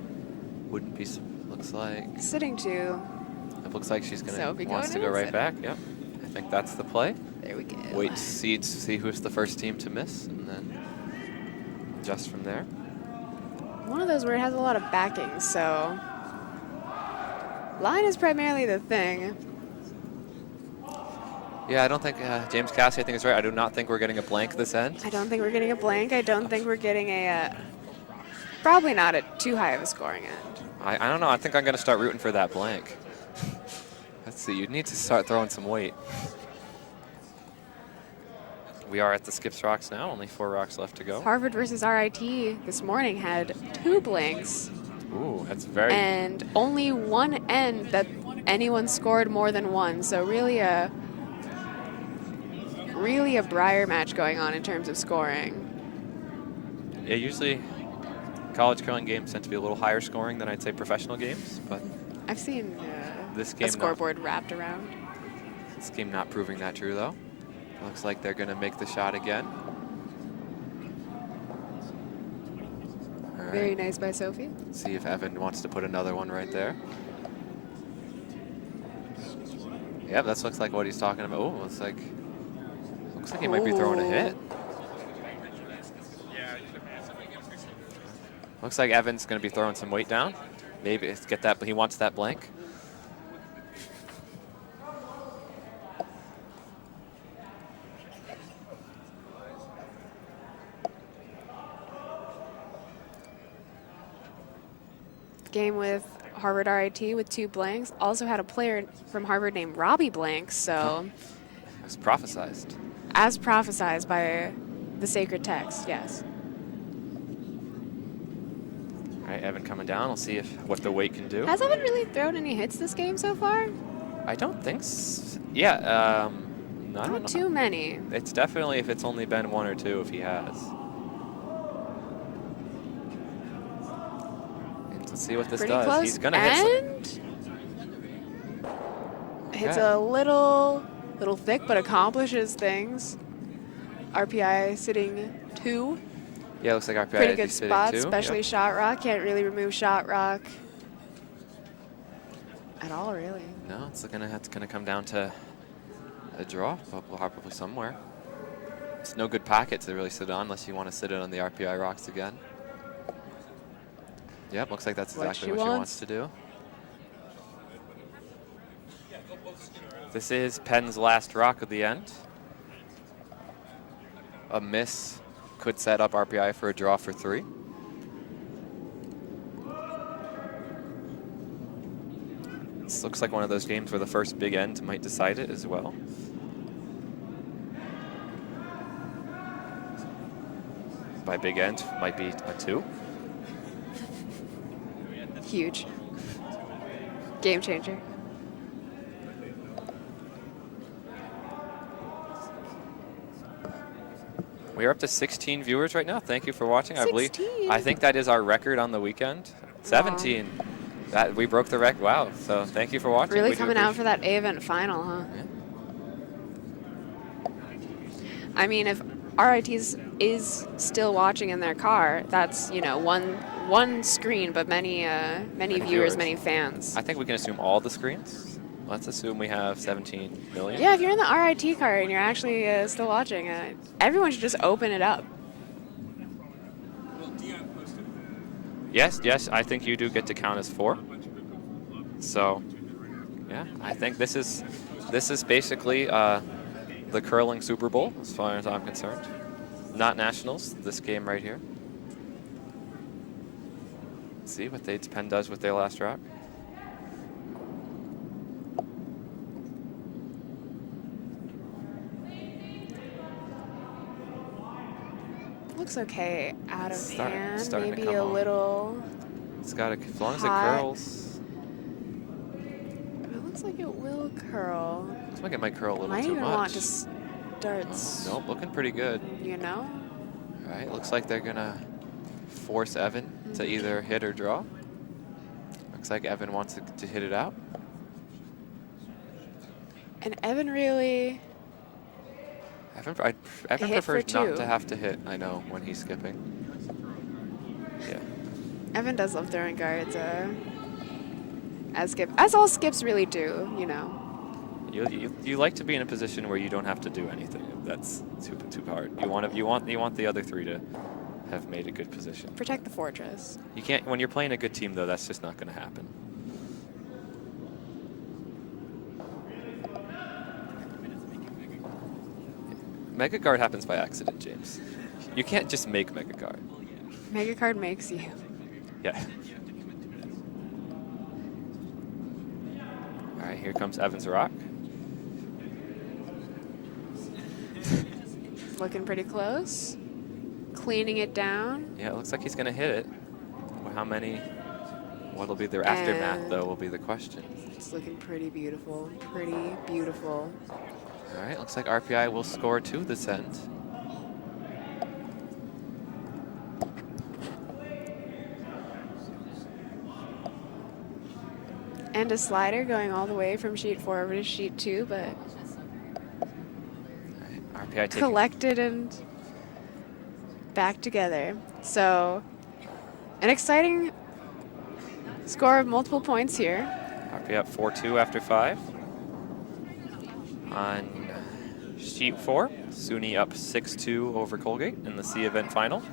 Wouldn't be. Looks like. Sitting to. It looks like she's gonna Sophie wants to going go in, right sit. back. Yep. I think that's the play. There we go. Wait to see who's the first team to miss, and then adjust from there. One of those where it has a lot of backing, so line is primarily the thing. Yeah, I don't think James Cassidy, I think is right. I do not think we're getting a blank this end. I don't think we're getting a blank. I don't think we're getting a probably not at too high of a scoring end. I don't know. I think I'm going to start rooting for that blank. See, you need to start throwing some weight. We are at the skips rocks now. Only 4 rocks left to go. Harvard versus RIT this morning had 2 blanks. Ooh, that's very... And only one end that anyone scored more than 1. So really a Briar match going on in terms of scoring. Yeah, usually college curling games tend to be a little higher scoring than I'd say professional games, but I've seen this game a scoreboard wrapped around. This game not proving that true, though. Looks like they're going to make the shot again. All right. Very nice by Sophie. See if Evan wants to put another one right there. Yeah, that looks like what he's talking about. Oh, looks like he might be throwing a hit. Looks like Evan's going to be throwing some weight down. Maybe get that, but he wants that blank. Game with Harvard RIT with 2 blanks. Also had a player from Harvard named Robbie Blanks, so... It was prophesized. As prophesized by the sacred text, yes. All right, Evan coming down. We'll see what the weight can do. Has Evan really thrown any hits this game so far? I don't think so. Yeah, Not too many. It's definitely if it's only been 1 or 2 if he has. And let's see what this Pretty does. close. He's going to hit some. Hits Okay. a little thick, but accomplishes things. RPI sitting 2. Yeah, looks like RPI Pretty would be good sitting spot, too. especially Yep. shot rock. Can't really remove shot rock at all, really. No, it's going to come down to a draw, probably somewhere. It's no good packet to really sit on unless you want to sit it on the RPI rocks again. Yep, looks like that's exactly what she wants to do. This is Penn's last rock of the end. A miss could set up RPI for a draw for 3. This looks like one of those games where the first big end might decide it as well. By big end, might be a 2. Huge. Game changer. We are up to 16 viewers right now. Thank you for watching. 16? I think that is our record on the weekend. 17. That we broke the record. Wow. So thank you for watching. Really coming out for that A event final, huh? Yeah. I mean, if RIT is still watching in their car, that's, you know, one screen, but many viewers, many fans. I think we can assume all the screens. Let's assume we have 17 million. Yeah, if you're in the RIT car and you're actually still watching, everyone should just open it up. Yes, I think you do get to count as 4. So, yeah, I think this is basically the curling Super Bowl as far as I'm concerned. Not nationals, this game right here. Let's see what Penn does with their last rock. Looks okay out of hand. Starting to Maybe come a on. little. It's got as long as it hot. curls. It looks like it will curl. Looks like it might curl a little Might too even much. want to start. Nope, looking pretty good. You know. All right, looks like they're gonna force Evan to either hit or draw. Looks like Evan wants to hit it out. And Evan really. Evan Hit for prefers not 2. to have to hit, I know, when he's skipping. Yeah. Evan does love throwing guards. As all skips really do, you know. You like to be in a position where you don't have to do anything. That's too hard. You want the other 3 to have made a good position. Protect the fortress. You can't when you're playing a good team though. That's just not going to happen. Mega guard happens by accident, James. You can't just make mega guard. Mega card makes you. Yeah. All right, here comes Evans Rock. Looking pretty close. Cleaning it down. Yeah, it looks like he's going to hit it. Well, how many? What'll be their aftermath, though, will be the question. It's looking pretty beautiful. Pretty beautiful. All right, looks like RPI will score 2 this end. And a slider going all the way from sheet 4 over to sheet 2, but RPI taking collected and back together. So an exciting score of multiple points here. RPI up 4-2 after 5. On sheet 4, SUNY up 6-2 over Colgate in the C event final.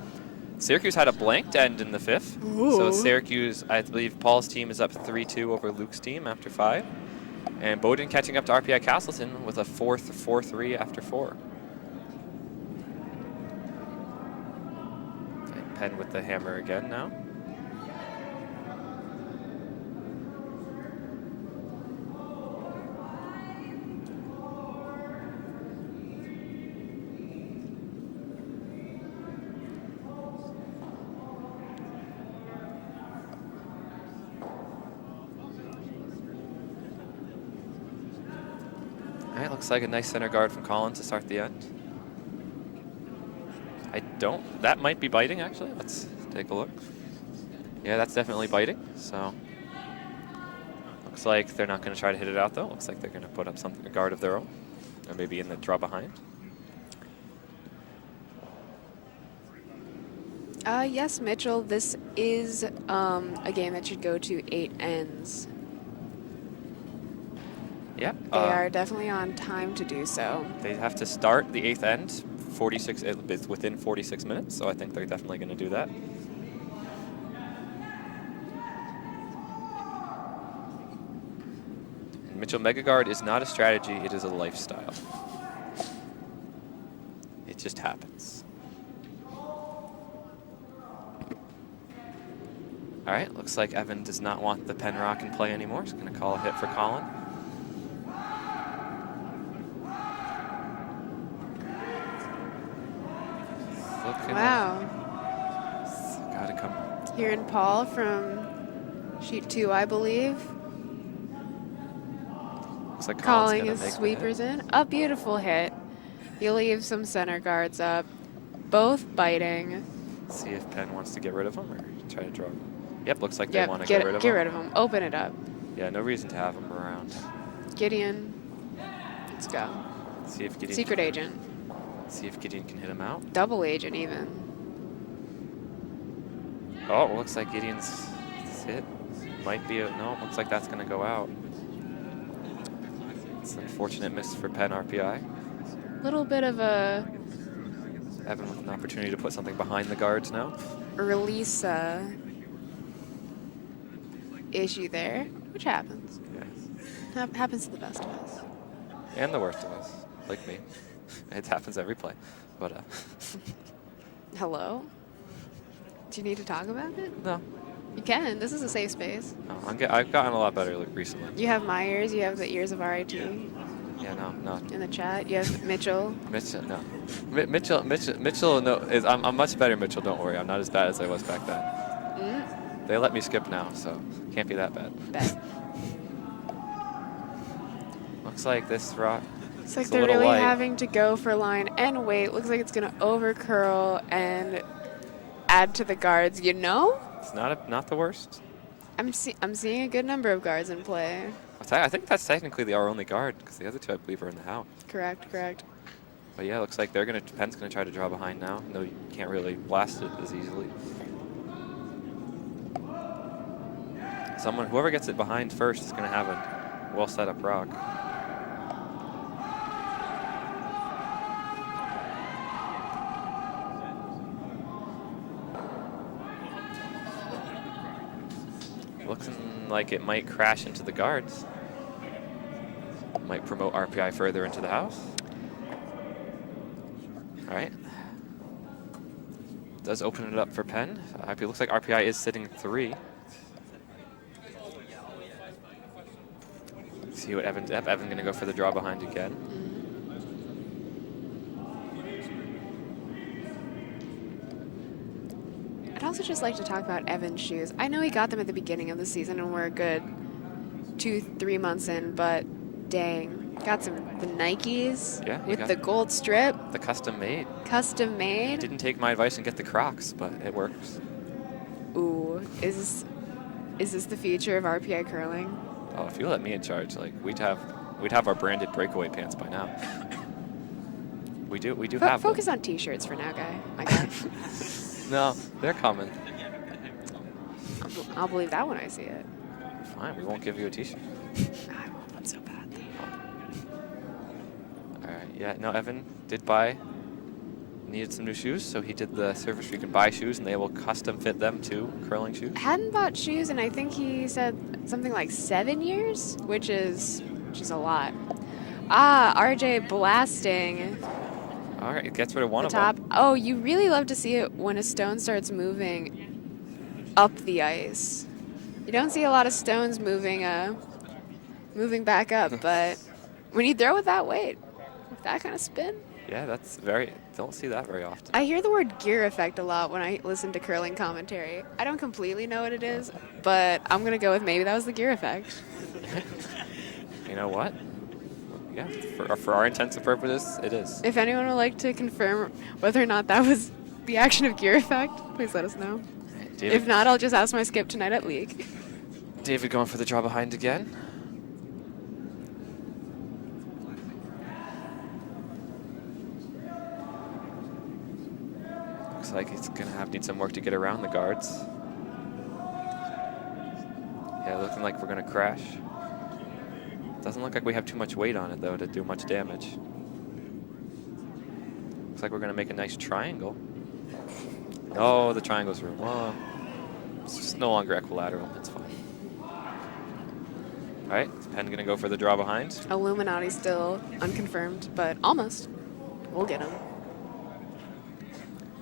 Syracuse had a blanked end in the 5th. Ooh. So Syracuse, I believe Paul's team is up 3-2 over Luke's team after 5. And Bowdoin catching up to RPI Castleton with a 4-3 after 4. And Penn with the hammer again now. Looks like a nice center guard from Collins to start the end. That might be biting actually. Let's take a look. Yeah, that's definitely biting. So looks like they're not going to try to hit it out though. Looks like they're going to put up a guard of their own, or maybe in the draw behind. Yes, Mitchell, this is a game that should go to 8 ends. Yep. They are definitely on time to do so. They have to start the 8th end 46. It's within 46 minutes, so I think they're definitely going to do that. And Mitchell Mega Guard is not a strategy; it is a lifestyle. It just happens. All right. Looks like Evan does not want the Penn Rock in play anymore. He's going to call a hit for Colin. Wow. Gotta come. Herein Paul from sheet 2, I believe. Looks like Calling his sweepers in. A beautiful hit. You leave some center guards up. Both biting. See if Penn wants to get rid of him or try to draw. Yep, looks like they want to get rid of him. Get rid of him. Open it up. Yeah, no reason to have him around. Gideon. Let's go. See if Gideon Secret agent. See if Gideon can hit him out. Double agent even. Oh, it looks like Gideon's hit. Might be no, it looks like that's going to go out. It's an unfortunate miss for Penn RPI. Little bit of a Evan with an opportunity to put something behind the guards now. release issue there, which happens. Yeah. Happens to the best of us. And the worst of us, like me. It happens every play, but Hello? Do you need to talk about it? no. You can. This is a safe space. No, I've gotten a lot better recently. You have my ears. You have the ears of RIT Yeah, no. in the chat. You have Mitchell. Mitchell, no. Mitchell, no. I'm much better, Mitchell. Don't worry. I'm not as bad as I was back then. They let me skip now, so can't be that bad. Bet. Looks like this rock. Looks like a they're little really light. having to go for line and wait. Looks like it's going to over curl and add to the guards. You know? It's not the worst. I'm seeing a good number of guards in play. I think that's technically our only guard because the other two I believe are in the house. Correct. But yeah, it looks like Penn's gonna try to draw behind now. No, you can't really blast it as easily. Whoever gets it behind first is gonna have a well set up rock. Looking like it might crash into the guards. Might promote RPI further into the house. All right. Does open it up for Penn. It looks like RPI is sitting 3. see what Evan's up. Evan going to go for the draw behind again. I'd also just like to talk about Evan's shoes. I know he got them at the beginning of the season and we're a good 2-3 months in, but dang, got the Nikes with the gold strip. The custom made. Custom made. Didn't take my advice and get the Crocs, but it works. Ooh, is this the future of RPI curling? Oh, if you let me in charge, like we'd have our branded breakaway pants by now. We do have focus them. on t-shirts for now, my guy. No, they're coming. I'll believe that when I see it. Fine, we won't give you a t-shirt. I want them so bad. All right, yeah, no, Evan needed some new shoes, so he did the service where you can buy shoes and they will custom fit them to curling shoes. Hadn't bought shoes, and I think he said something like 7 years, which is a lot. Ah, RJ blasting. All right, it gets rid of one the of top. them. Oh, you really love to see it when a stone starts moving up the ice. You don't see a lot of stones moving back up, but when you throw with that weight, with that kind of spin. Yeah, don't see that very often. I hear the word gear effect a lot when I listen to curling commentary. I don't completely know what it is, but I'm going to go with maybe that was the gear effect. You know what? Yeah, for our intents and purposes, it is. If anyone would like to confirm whether or not that was the action of gear effect, please let us know. David, if not, I'll just ask my skip tonight at league. David going for the draw behind again. Looks like he's going to need some work to get around the guards. Yeah, looking like we're going to crash. Doesn't look like we have too much weight on it, though, to do much damage. Looks like we're going to make a nice triangle. Oh, the triangle's room. Well, it's just no longer equilateral. It's fine. All right, is Penn going to go for the draw behind? Illuminati still unconfirmed, but almost. We'll get him.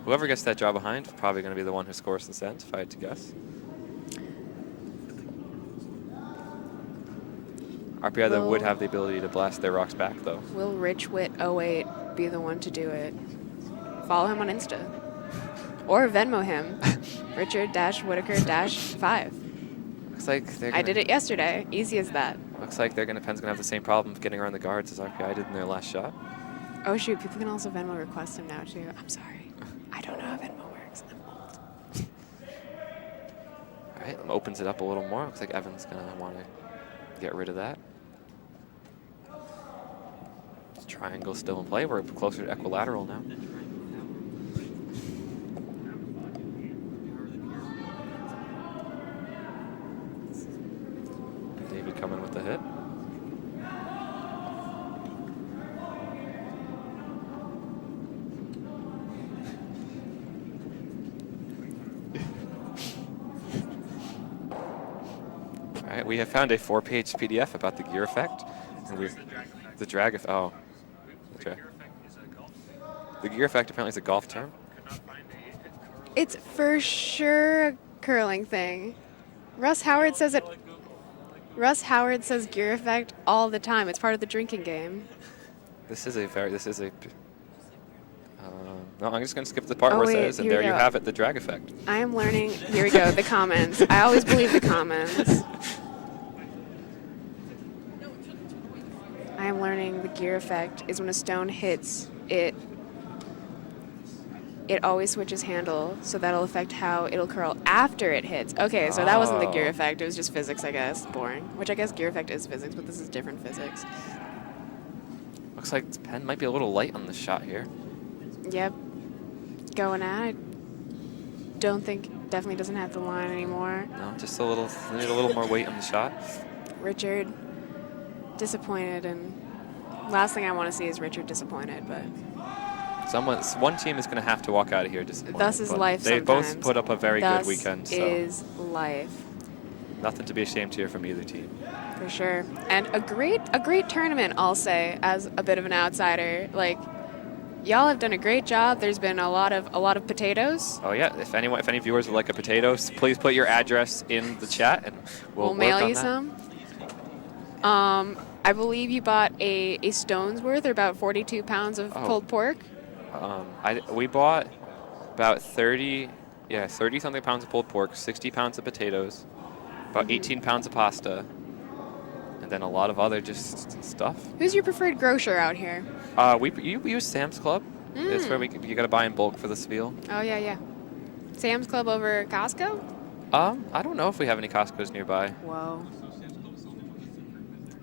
Whoever gets that draw behind, probably going to be the one who scores the cent, if I had to guess. RPI, though, would have the ability to blast their rocks back, though. Will RichWit08 be the one to do it? Follow him on Insta. Or Venmo him. Richard-Whitaker-5. Looks like they're I did it yesterday. Easy as that. Looks like Penn's going to have the same problem of getting around the guards as RPI did in their last shot. Oh, shoot. People can also Venmo request him now, too. I'm sorry. I don't know how Venmo works. I'm old. All right, opens it up a little more. Looks like Evan's going to want to get rid of that. Triangle still in play. We're closer to equilateral now. David coming with the hit. All right, we have found a 4-page PDF about the gear effect. And the drag effect. Oh. Okay. The gear effect apparently is a golf term. It's for sure a curling thing. Russ Howard says gear effect all the time. It's part of the drinking game. No, I'm just going to skip the part where it says, and there you have it, the drag effect. I am learning. Here we go, the comments. I always believe the comments. I am learning the gear effect is when a stone hits it. It always switches handle, so that'll affect how it'll curl after it hits. Okay, so that wasn't the gear effect. It was just physics, I guess. Boring. Which I guess gear effect is physics, but this is different physics. Looks like Penn might be a little light on the shot here. Yep. Going at it. Don't think, definitely doesn't have the line anymore. No, just a little, need a little more weight on the shot. Richard disappointed, and last thing I want to see is Richard disappointed, but one team is going to have to walk out of here disappointed. thus is life They sometimes. both put up a very good weekend. Thus is life. Nothing to be ashamed here from either team. For sure. And a great tournament, I'll say, as a bit of an outsider. Like, y'all have done a great job. There's been a lot of potatoes. Oh yeah, if any viewers would like a potato, please put your address in the chat and we'll mail work on you that. some. I believe you bought a stone's worth, or about 42 pounds of Oh. pulled pork. We bought about 30 something pounds of pulled pork, 60 pounds of potatoes, about 18 pounds of pasta, and then a lot of other just stuff. Who's your preferred grocer out here? We use Sam's Club. It's where you gotta buy in bulk for the Spiel. Oh, yeah, yeah. Sam's Club over Costco? I don't know if we have any Costco's nearby. Whoa.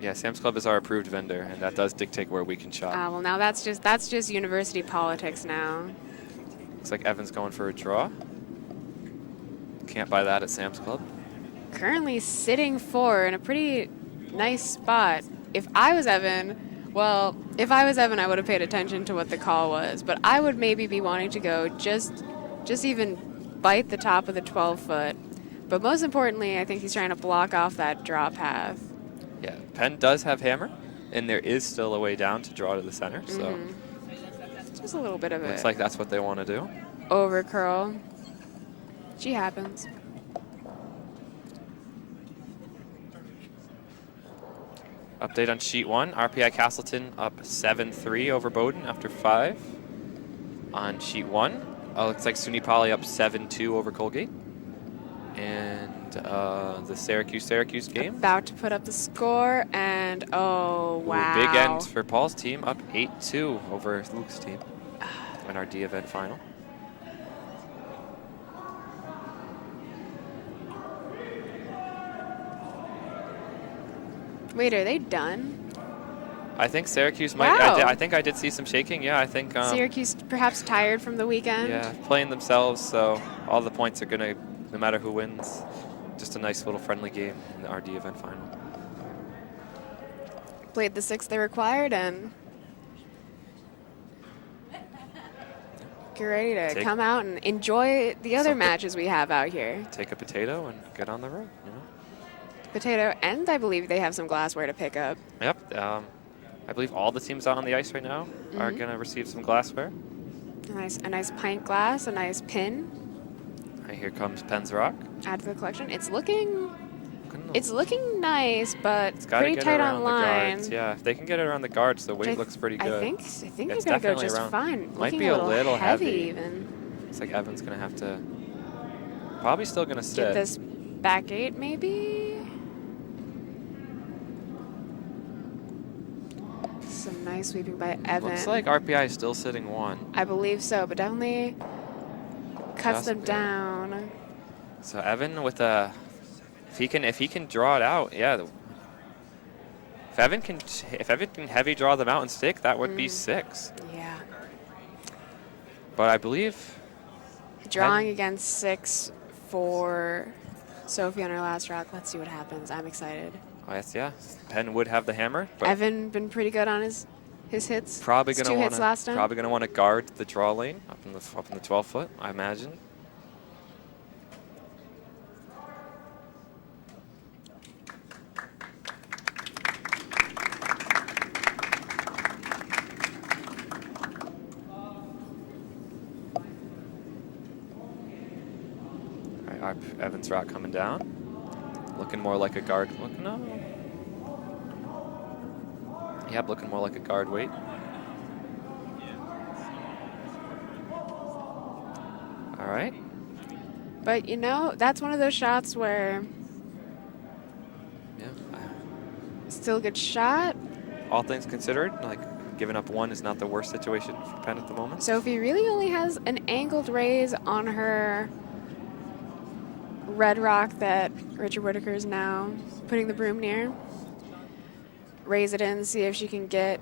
Yeah, Sam's Club is our approved vendor, and that does dictate where we can shop. Well, now that's just university politics now. Looks like Evan's going for a draw. Can't buy that at Sam's Club. Currently sitting 4 in a pretty nice spot. If I was Evan, I would have paid attention to what the call was, but I would maybe be wanting to go just even bite the top of the 12-foot. But most importantly, I think he's trying to block off that draw path. Yeah, Penn does have hammer, and there is still a way down to draw to the center, so Just a little bit of looks it. like that's what they want to do. Over curl. She happens. Update on sheet 1, RPI Castleton up 7-3 over Bowdoin after 5. On sheet 1, looks like SUNY Poly up 7-2 over Colgate. And the Syracuse game. About to put up the score, and oh, wow. Big end for Paul's team, up 8-2 over Luke's team in our D event final. Wait, are they done? I think Syracuse might. Wow. I think I did see some shaking. Yeah, I think. Syracuse perhaps tired from the weekend? Yeah, playing themselves, so all the points are going to, no matter who wins, just a nice little friendly game in the RD event final. Played the 6 they required and get ready to come out and enjoy the other matches we have out here. Take a potato and get on the road, you know? Potato, and I believe they have some glassware to pick up. Yep. I believe all the teams out on the ice right now are going to receive some glassware. A nice pint glass, a nice pin. Right, here comes Penn's Rock. Add to the collection. It's looking nice, but It's gotta pretty get tight around on the line. guards. Yeah, if they can get it around the guards, the weight looks pretty good. I think It's they're gonna go definitely just around. fine. Might Looking be a little heavy. even. Looks like Evan's going to have to, probably still going to sit. Get this back 8 maybe. Some nice sweeping by Evan. Looks like RPI is still sitting 1. I believe so, but definitely cuts Just them barely. down. So Evan with a, if he can draw it out, yeah. If Evan can heavy draw them out and stick, that would be 6. Yeah. But I believe Drawing against 6 for Sophie on her last rock. Let's see what happens. I'm excited. Penn would have the hammer, but Evan been pretty good on his hits. probably His gonna 2 want hits last time. probably gonna want to guard the draw lane up in the 12-foot, I imagine. All right, Evan's rock coming down. Looking more like a guard. Yep, looking more like a guard weight. All right. But you know, that's one of those shots where Yeah. still a good shot. All things considered, like giving up 1 is not the worst situation for Penn at the moment. Sophie really only has an angled raise on her red rock that Richard Whitaker is now putting the broom near. Raise it in, see if she can get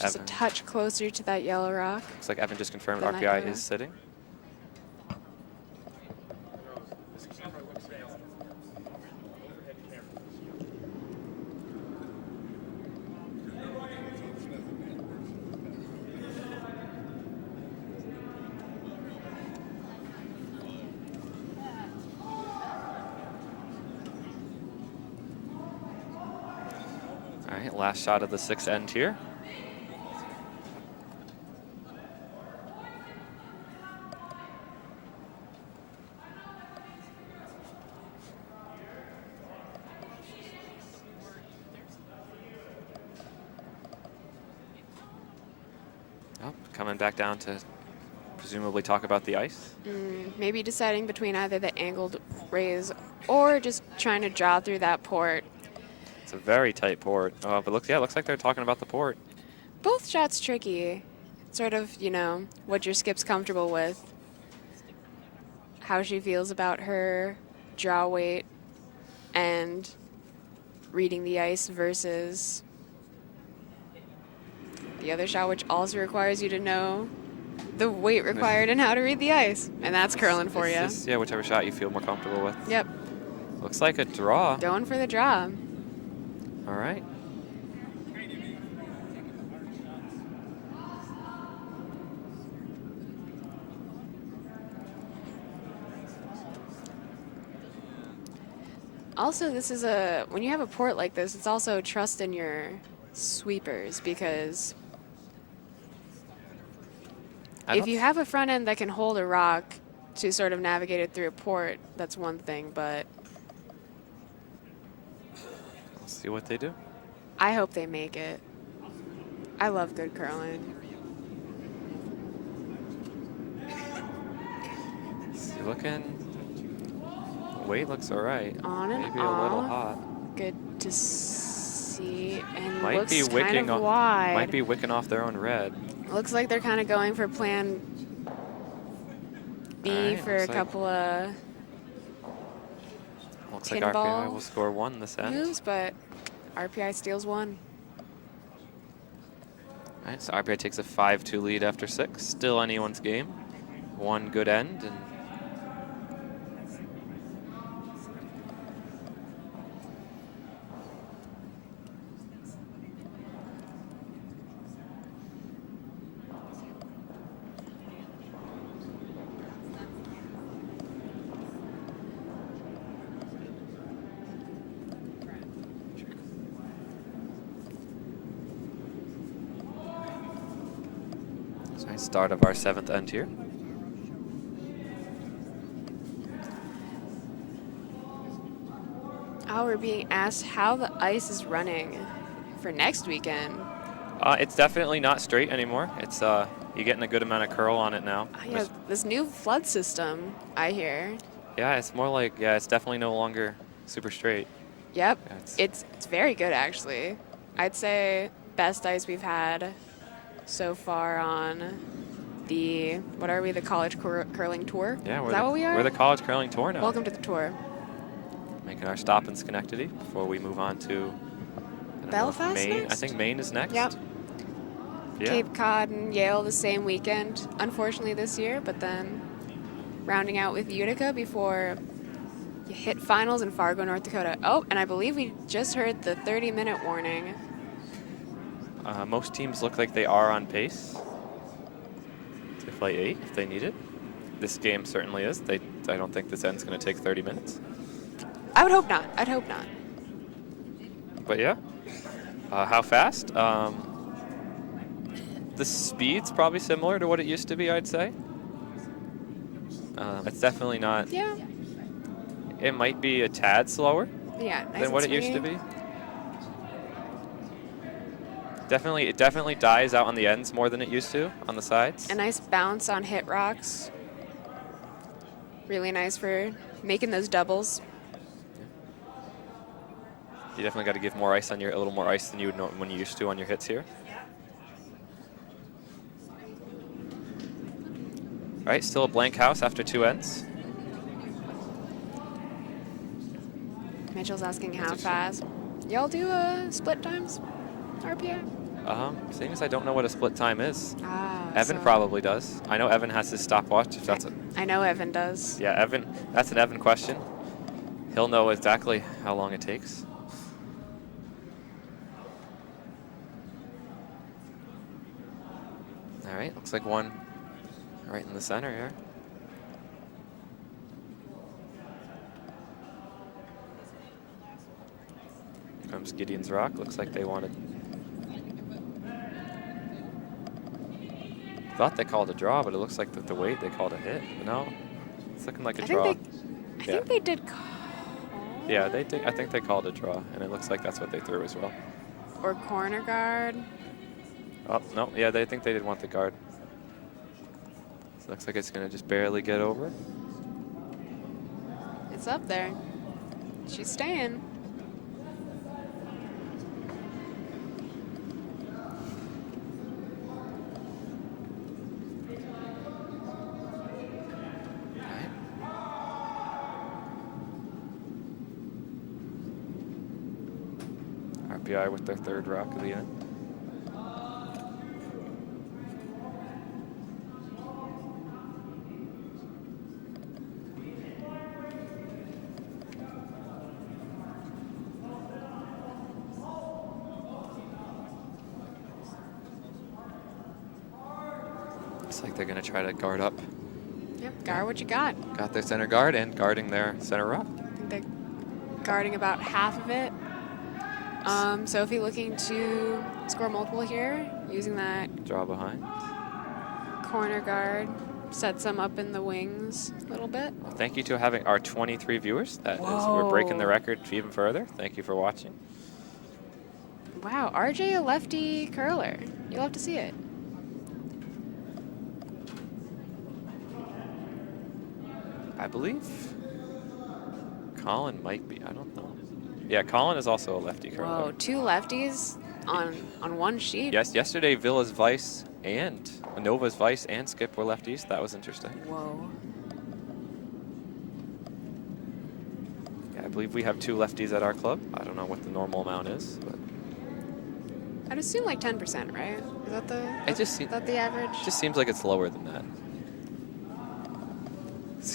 just a Evan. touch closer to that yellow rock. Looks like Evan just confirmed Then that RPI yellow. is sitting. All right, last shot of the 6th end here. Oh, coming back down to presumably talk about the ice. Maybe deciding between either the angled raise or just trying to draw through that port. It's a very tight port. Oh, but looks like they're talking about the port. Both shots tricky. Sort of, you know, what your skip's comfortable with. How she feels about her draw weight and reading the ice versus the other shot, which also requires you to know the weight required and how to read the ice. And that's curling for you. Yeah, whichever shot you feel more comfortable with. Yep. Looks like a draw. Going for the draw. All right. Also, this is when you have a port like this, it's also trust in your sweepers, because if you have a front end that can hold a rock to sort of navigate it through a port, that's one thing, but Let's see what they do. I hope they make it. I love good curling. See, weight looks all right. On and Maybe off. a little hot. Good to see. And Might looks be kind wicking of wide. Might be wicking off their own red. Looks like they're kind of going for plan B Alright, for a couple of looks like pinball RPI will score one this end. moves, but RPI steals one. All right, so RPI takes a 5-2 lead after 6. Still anyone's game. One good end, and nice start of our 7th end here. Oh, we're being asked how the ice is running for next weekend. It's definitely not straight anymore. It's you're getting a good amount of curl on it now. Yeah, this new flood system, I hear. Yeah, it's more like, yeah, it's definitely no longer super straight. Yep, Yeah, it's very good actually. I'd say best ice we've had so far on the, what are we, the college curling tour? Yeah, is that what we are? We're the college curling tour now. Welcome to the tour. Making our stop in Schenectady before we move on to, I don't know, Belfast Maine. next? I think Maine is next. Yep. Yeah. Cape Cod and Yale the same weekend, unfortunately this year, but then rounding out with Utica before you hit finals in Fargo, North Dakota. Oh, and I believe we just heard the 30-minute warning. Most teams look like they are on pace to play 8 if they need it. This game certainly is. I don't think this end's going to take 30 minutes. I would hope not. I'd hope not. But yeah, how fast? The speed's probably similar to what it used to be, I'd say. It's definitely not. Yeah. It might be a tad slower Yeah. Nice than what it and used to swingy. be. It definitely dies out on the ends more than it used to on the sides. A nice bounce on hit rocks. Really nice for making those doubles. You definitely got to give more ice on a little more ice than you would know when you used to on your hits here. All right, still a blank house after 2 ends. Mitchell's asking how fast. Y'all do split times, RPI? Seeing as I don't know what a split time is. Ah, Evan so probably does. I know Evan has his stopwatch. If that's I know Evan does. yeah, Evan. That's an Evan question. He'll know exactly how long it takes. All right, looks like one right in the center here. Comes Gideon's Rock. Looks like they wanted. Thought they called a draw, but it looks like the weight they called a hit. But no, it's looking like a draw. I think they did call. Yeah, I think they called a draw, and it looks like that's what they threw as well. Or corner guard. Oh, no. Yeah, they think they did want the guard. So looks like it's going to just barely get over. It's up there. She's staying. RPI with their third rock of the end. Looks like they're going to try to guard up. Yep, guard what you got. Got their center guard and guarding their center rock. I think they're guarding about half of it. Sophie looking to score multiple here, using that Draw behind. corner guard. Set some up in the wings a little bit. Well, thank you to having our 23 viewers. We're breaking the record even further. Thank you for watching. Wow, RJ a lefty curler. You'll have to see it. I believe Colin might be. I don't know. Yeah, Colin is also a lefty curler. Whoa, 2 lefties on one sheet. Yes, yesterday Villa's Vice and Nova's Vice and Skip were lefties. That was interesting. Whoa. Yeah, I believe we have 2 lefties at our club. I don't know what the normal amount is, but I'd assume like 10%, right? Is that the is that the average? it just seems like it's lower than that.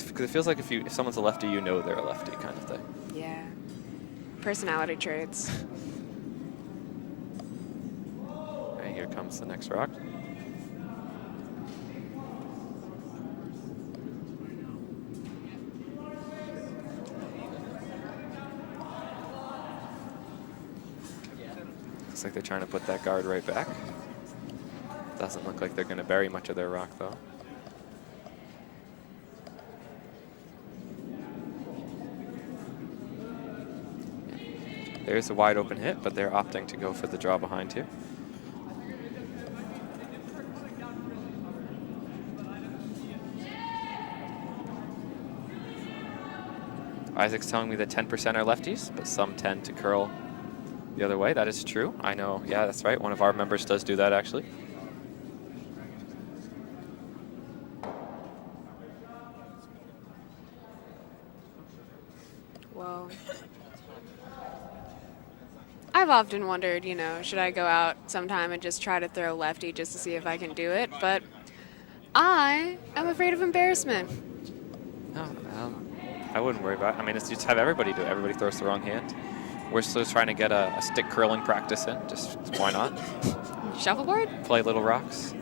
Because it feels like if someone's a lefty, you know they're a lefty kind of thing. Yeah. Personality traits. Okay, here comes the next rock. Looks like they're trying to put that guard right back. Doesn't look like they're going to bury much of their rock, though. There's a wide open hit, but they're opting to go for the draw behind here. Isaac's telling me that 10% are lefties, but some tend to curl the other way. That is true. I know. Yeah, that's right. One of our members does do that, actually. Whoa. I've often wondered, you know, should I go out sometime and just try to throw lefty just to see if I can do it? But I am afraid of embarrassment. No, I wouldn't worry about it. I mean, it's just have everybody do it. Everybody throws the wrong hand. We're still trying to get a stick curling practice in. Just why not? Shuffleboard? Play Little Rocks.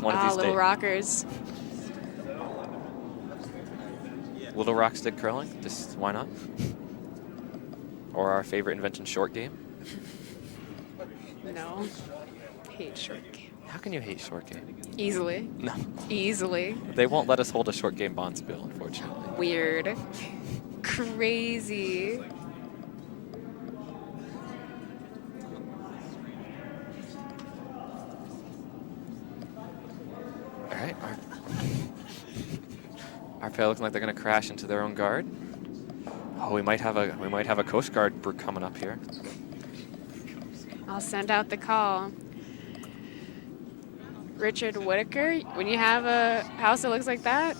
One of these Little days. rockers. Little Rock stick curling. Just why not? Or our favorite invention, short game. No. Hate short game. How can you hate short game? Easily. No. Easily. They won't let us hold a short game bond spiel, unfortunately. Weird. Crazy. All right. Our pair looking like they're going to crash into their own guard. Oh, we might have a Coast Guard coming up here. I'll send out the call. Richard Whitaker, when you have a house that looks like that,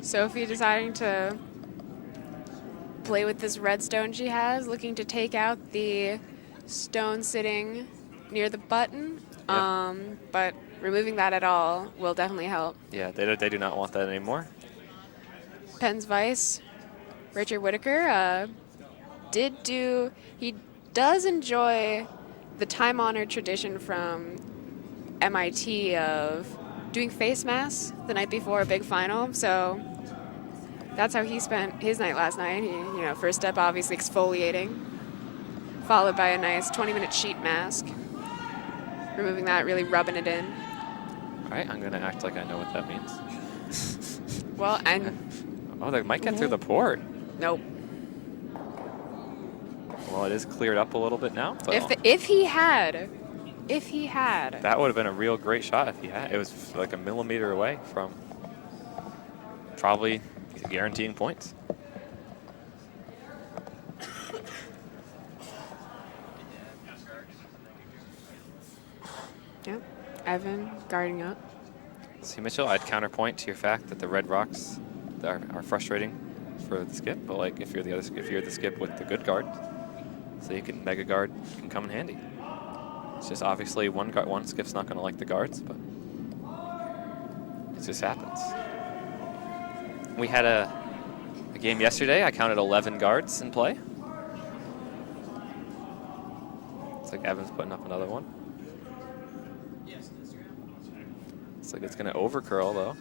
Sophie deciding to play with this red stone she has, looking to take out the stone sitting near the button, Yeah. but removing that at all will definitely help. Yeah, they do not want that anymore. Penn's Vice, Richard Whitaker, he does enjoy the time-honored tradition from MIT of doing face masks the night before a big final. So that's how he spent his night last night. He, you know, first step obviously exfoliating, followed by a nice 20-minute sheet mask. Removing that, really rubbing it in. All right, I'm going to act like I know what that means. Well, and Oh, they might get through the port. nope. Well, it is cleared up a little bit now. But If he had If he had. That would have been a real great shot if he had. It was like a millimeter away from probably guaranteeing points. Yep. Evan guarding up. See, Mitchell, I'd counterpoint to your fact that the red rocks are frustrating for the skip, but like if you're the skip with the good guard, so you can mega guard can come in handy. It's just obviously one skip's not going to like the guards, but it just happens. We had a game yesterday. I counted 11 guards in play. It's like Evan's putting up another one. Looks like it's going to overcurl, though.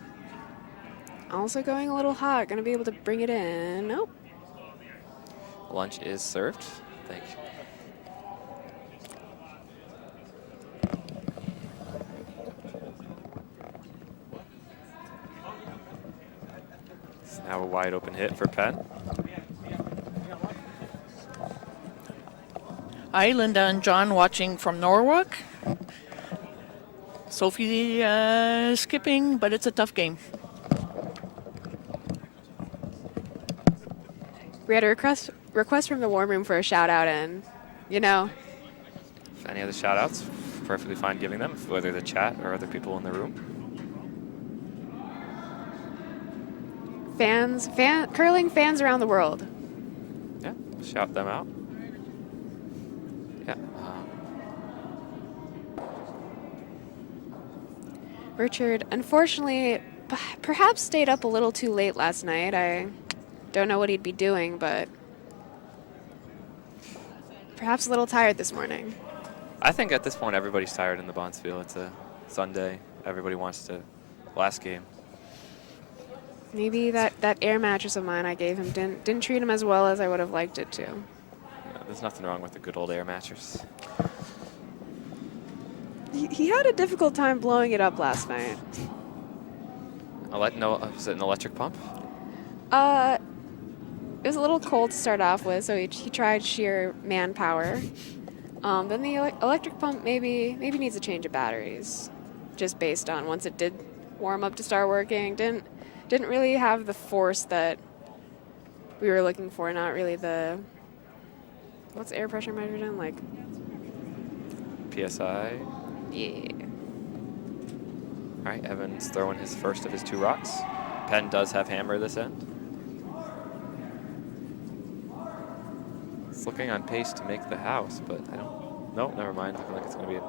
Also going a little hot. Going to be able to bring it in. Nope. Lunch is served. Thank you. It's now a wide open hit for Penn. Hi, Linda and John watching from Norwalk. Sophie skipping, but it's a tough game. We had a request from the warm room for a shout out, and you know. If any other shout outs, perfectly fine giving them, whether the chat or other people in the room. Curling fans around the world. Yeah, shout them out. Yeah. Richard, unfortunately, perhaps stayed up a little too late last night. I don't know what he'd be doing, but perhaps a little tired this morning. I think at this point everybody's tired in the Bonspiel. It's a Sunday. Everybody wants to last game. Maybe that air mattress of mine I gave him didn't treat him as well as I would have liked it to. Yeah, there's nothing wrong with a good old air mattress. He had a difficult time blowing it up last night. Was it an electric pump? It was a little cold to start off with, so he tried sheer manpower. Then the electric pump maybe needs a change of batteries, just based on once it did warm up to start working. Didn't really have the force that we were looking for. Not really the what's air pressure measured in, like PSI. Yeah. All right, Evan's throwing his first of his 2 rocks. Penn does have hammer this end. It's looking on pace to make the house, but I don't. Nope, never mind. Looking like it's going to be a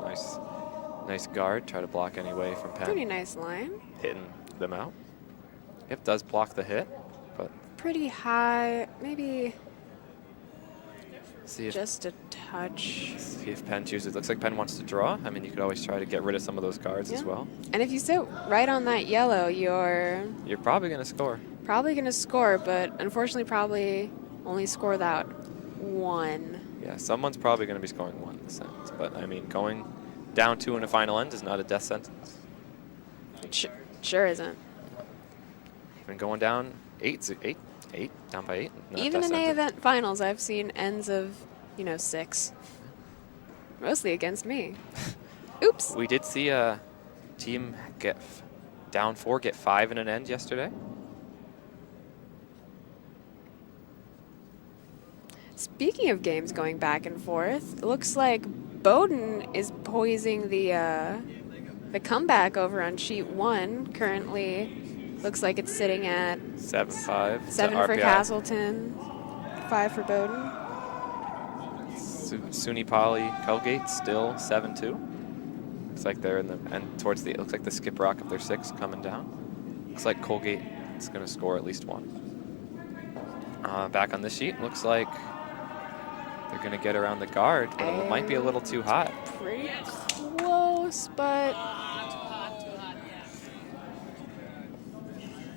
nice guard. Try to block anyway from Penn. Pretty nice line. Hitting them out. Yep, does block the hit, but Pretty high, maybe see if just a touch. Penn chooses. Looks like Penn wants to draw. I mean, you could always try to get rid of some of those cards as well. And if you sit right on that yellow, you're probably going to score. probably going to score, but unfortunately probably only score that 1. Yeah, someone's probably going to be scoring 1 in the sentence. But, I mean, going down 2 in a final end is not a death sentence. It sure isn't. Even going down 8, down by 8. Even in A-event finals, I've seen ends of, 6. Mostly against me. Oops. We did see a team get down 4, get 5 in an end yesterday. Speaking of games going back and forth, it looks like Bowdoin is poising the comeback over on sheet 1. Currently, looks like it's sitting at 7-5. 7 for RPI. Castleton, 5 for Bowdoin. SUNY Poly Colgate still 7-2. Looks like they're in the end towards the. It looks like the skip rock of their 6 coming down. Looks like Colgate is going to score at least 1. Back on this sheet, looks like they're going to get around the guard, but it might be a little too hot. Pretty close, but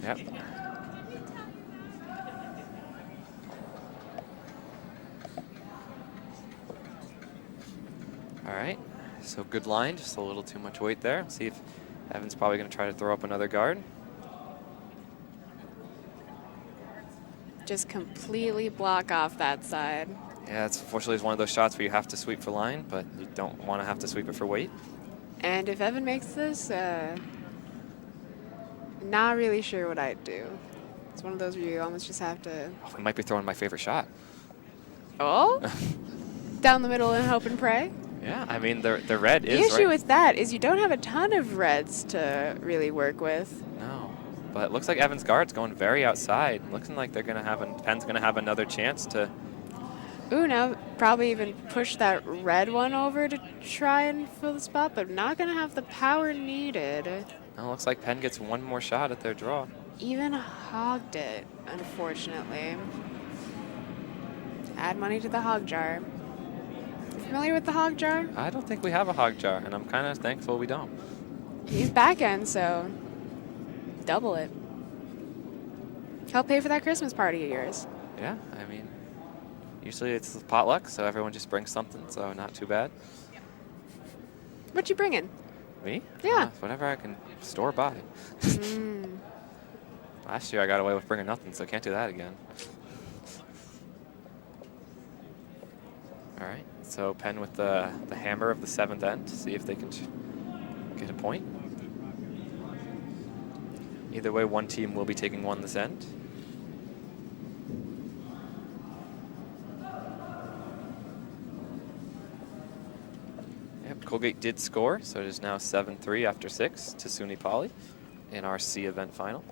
Yep. All right, so good line, just a little too much weight there. See if Evan's probably going to try to throw up another guard. just completely block off that side. Yeah, it's unfortunately one of those shots where you have to sweep for line, but you don't want to have to sweep it for weight. And if Evan makes this, not really sure what I'd do. It's one of those where you almost just have to. Oh, we might be throwing my favorite shot. Oh, down the middle and hope and pray. Yeah, I mean the red The is issue right. with that is you don't have a ton of reds to really work with. No, but it looks like Evan's guard's going very outside. Looking like they're gonna have Penn's gonna have another chance to. Ooh, now probably even push that red one over to try and fill the spot, but not gonna have the power needed. Well, it looks like Penn gets one more shot at their draw. Even hogged it, unfortunately. Add money to the hog jar. Familiar with the hog jar? I don't think we have a hog jar, and I'm kind of thankful we don't. He's back end, so double it. Help pay for that Christmas party of yours. Yeah, I mean, usually it's potluck, so everyone just brings something, so not too bad. What you bringing? Me? Yeah. Whatever I can store by. Last year I got away with bringing nothing, so can't do that again. All right, so Penn with the hammer of the 7th end to see if they can get a point. Either way, one team will be taking one this end. Yep, Colgate did score, so it is now 7-3 after 6 to SUNY Poly in our C event final.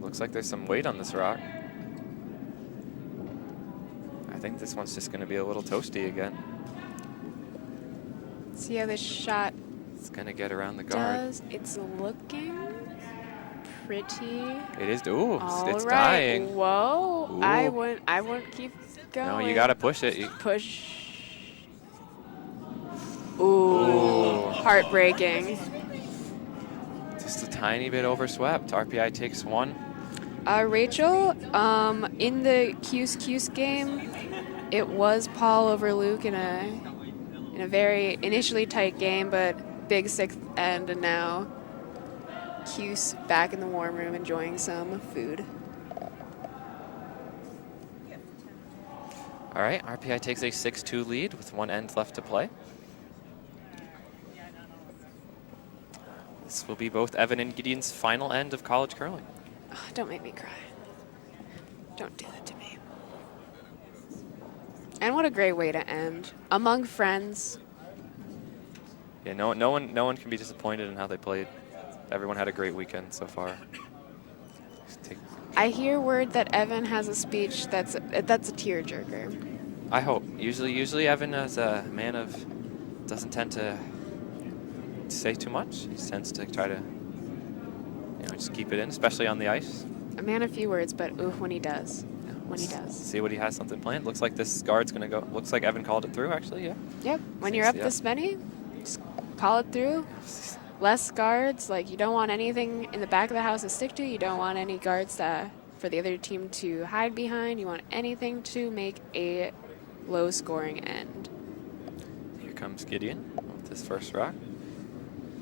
Looks like there's some weight on this rock. I think this one's just going to be a little toasty again. See how this shot It's going to get around the guard. does. It's looking pretty. It is. Ooh, All it's right. dying. Whoa. Ooh. I wouldn't keep going. No, you got to push it. Push. Ooh. Ooh. Heartbreaking. Just a tiny bit overswept. RPI takes one. Rachel, in the Cuse game, it was Paul over Luke in a very initially tight game, but big 6th end, and now Cuse back in the warm room enjoying some food. All right, RPI takes a 6-2 lead with one end left to play. This will be both Evan and Gideon's final end of college curling. Oh, don't make me cry. Don't do that to me. And what a great way to end. Among friends. Yeah, no one can be disappointed in how they played. Everyone had a great weekend so far. I hear word that Evan has a speech that's a tearjerker. I hope. Usually Evan is a man of doesn't tend to say too much. He tends to try to just keep it in, especially on the ice. A man of few words, but ooh, when he does. Yeah, When he does. See what he has something planned. Looks like this guard's gonna go. Looks like Evan called it through actually. Yeah. Yep. When you're up Yeah. this many, just call it through. Less guards. Like, you don't want anything in the back of the house to stick to. You don't want any guards for the other team to hide behind. You want anything to make a low-scoring end. Here comes Gideon with his first rock.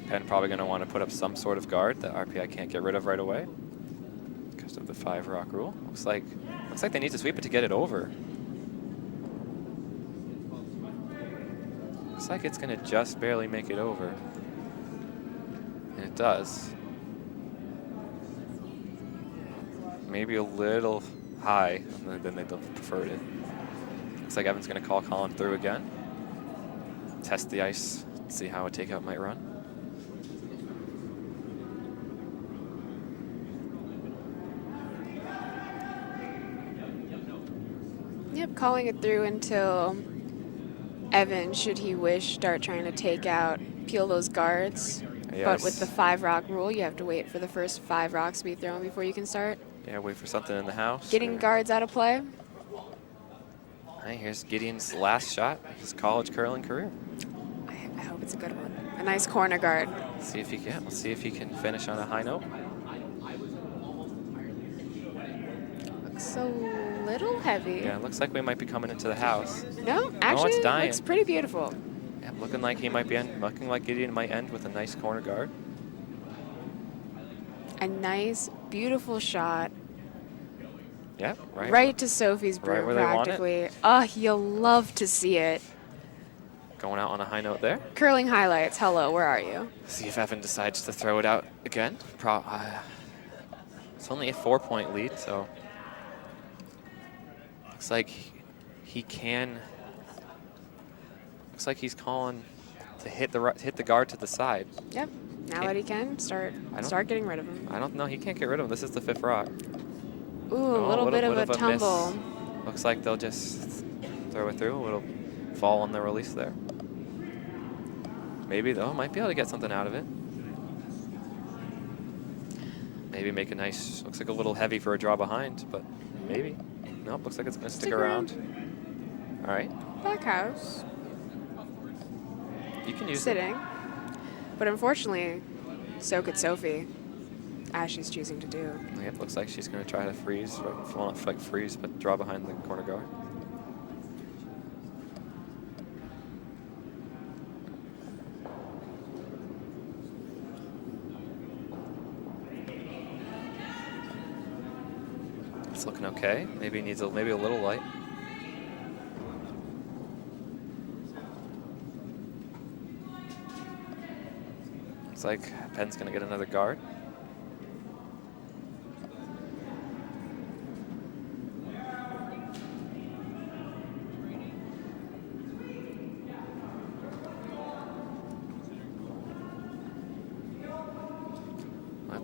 Penn probably going to want to put up some sort of guard that RPI can't get rid of right away because of the 5-rock rule. Looks like they need to sweep it to get it over. Looks like it's going to just barely make it over. And it does. Maybe a little high than they preferred it. Looks like Evan's going to call Colin through again. Test the ice, see how a takeout might run. Yep, calling it through until Evan, should he wish, start trying to take out, peel those guards. Yes. But with the 5-rock rule, you have to wait for the first 5 rocks to be thrown before you can start. Yeah, wait for something in the house. Getting guards out of play. All right, here's Gideon's last shot of his college curling career. I hope it's a good one. A nice corner guard. See if he can. Let's see if he can finish on a high note. Looks a little heavy. Yeah, it looks like we might be coming into the house. No, actually, it's it dying. looks pretty beautiful. Yeah, looking like Gideon might end with a nice corner guard. A nice beautiful shot. Yeah, right. Right to Sophie's Right broom, where they want it. practically. Oh, you'll love to see it. Going out on a high note there. Curling highlights. Hello, where are you? See if Evan decides to throw it out again. It's only a 4-point lead, so looks like he can. Looks like he's calling to hit the guard to the side. Yep. Now that he can, start getting rid of him. I don't know. He can't get rid of him. This is the 5th rock. Ooh, Oh, a little bit of a miss. tumble. Looks like they'll just throw it through. It'll fall on the release there. Maybe though, might be able to get something out of it. Maybe make a nice. Looks like a little heavy for a draw behind, but maybe. Nope. Looks like it's gonna stick around. All right. Back house. You can use it. Sitting. But unfortunately, so could Sophie, as she's choosing to do. Yep, looks like she's going to try to freeze. Well, not like freeze, but draw behind the corner guard. It's looking okay. Maybe it needs maybe a little light. Looks like Penn's going to get another guard.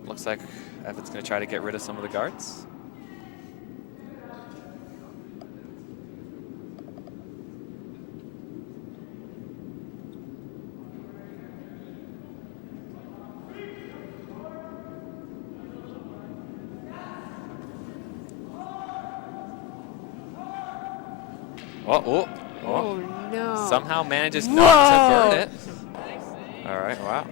Looks like Evan's going to try to get rid of some of the guards. Oh, no. Somehow manages not to burn it. All right, wow.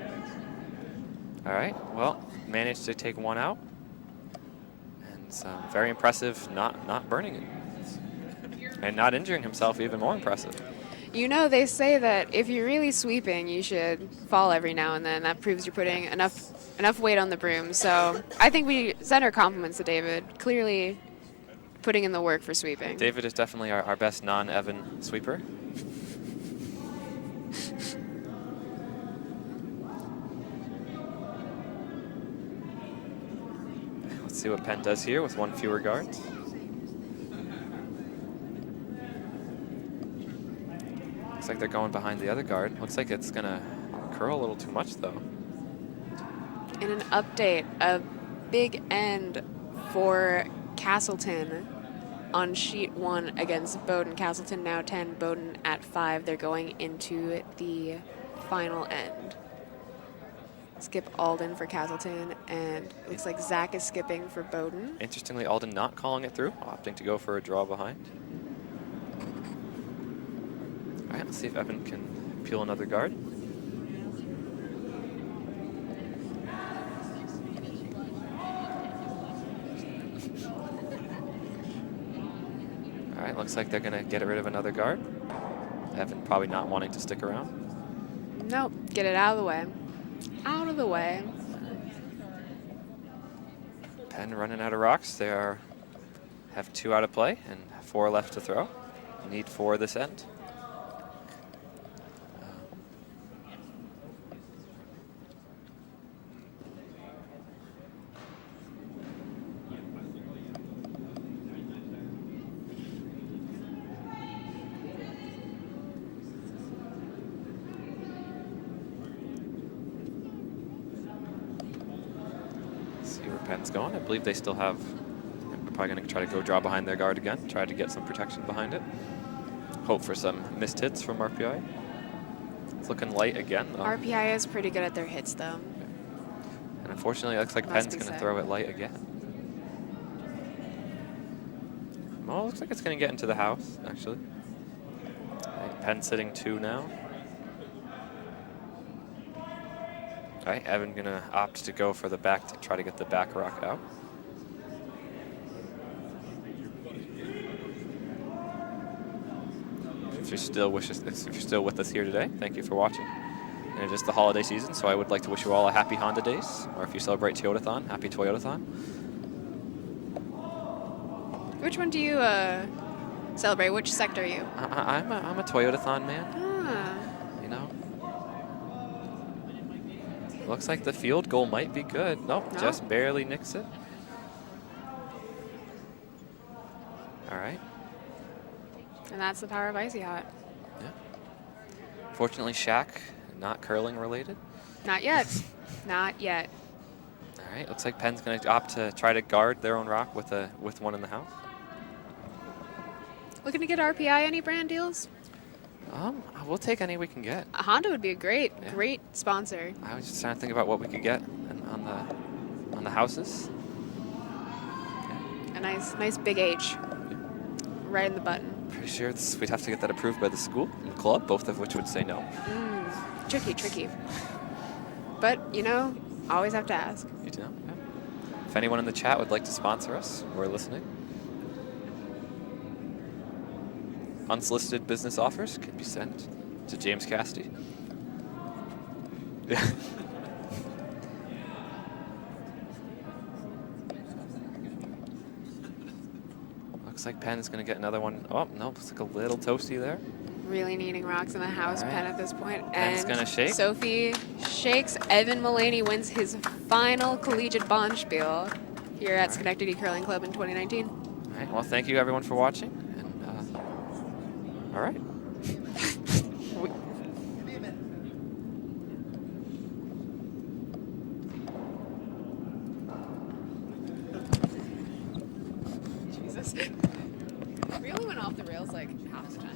All right, well, managed to take one out. And very impressive not burning it. And not injuring himself, even more impressive. You know, they say that if you're really sweeping, you should fall every now and then. That proves you're putting enough weight on the broom. So I think we send our compliments to David. Clearly putting in the work for sweeping. David is definitely our best non-Evan sweeper. Let's see what Penn does here with one fewer guards. Looks like they're going behind the other guard. Looks like it's gonna curl a little too much though. In an update, a big end for Castleton on sheet 1 against Bowdoin. Castleton now 10, Bowdoin at 5. They're going into the final end. Skip Alden for Castleton, and it looks like Zach is skipping for Bowdoin. Interestingly, Alden not calling it through, opting to go for a draw behind. All right, let's see if Evan can peel another guard. All right, looks like they're gonna get rid of another guard. Evan probably not wanting to stick around. Nope, get it out of the way. Out of the way. Penn running out of rocks. They have 2 out of play and 4 left to throw. Need 4 this end. Penn's going. I believe they still have. They're probably going to try to go draw behind their guard again. Try to get some protection behind it. Hope for some missed hits from RPI. It's looking light again, though. RPI is pretty good at their hits, though. And unfortunately, it looks like Penn's going to throw it light again. Well, it looks like it's going to get into the house, actually. Penn sitting 2 now. All right, Evan gonna opt to go for the back to try to get the back rock out. If you're still with us here today, thank you for watching. And it is the holiday season, so I would like to wish you all a happy Honda Days, or if you celebrate Toyotathon, happy Toyotathon. Which one do you celebrate? Which sector are you? I'm a Toyotathon man. Ah. You know. Looks like the field goal might be good. Nope, No. just barely nicks it. All right. And that's the power of Icy Hot. Yeah. Fortunately, Shaq, not curling related. Not yet. Not yet. All right. Looks like Penn's going to opt to try to guard their own rock with one in the house. Looking to get RPI any brand deals? We'll take any we can get. Honda would be a great Yeah. sponsor. I was just trying to think about what we could get on the houses. A nice big H. Right in the button. Pretty sure we'd have to get that approved by the school and the club, both of which would say no. Tricky. But, you know, always have to ask. You know, yeah. If anyone in the chat would like to sponsor us, we're listening. Unsolicited business offers can be sent to James Cassidy. Yeah. Looks like Penn is going to get another one. Oh, no, looks like a little toasty there. Really needing rocks in the house, All right. Penn, at this point. Penn's And gonna shake. Sophie shakes. Evan Mullaney wins his final collegiate bond spiel here at Schenectady Curling Club in 2019. All right, well, thank you, everyone, for watching. And, all right. Jesus. Really went off the rails like half the time.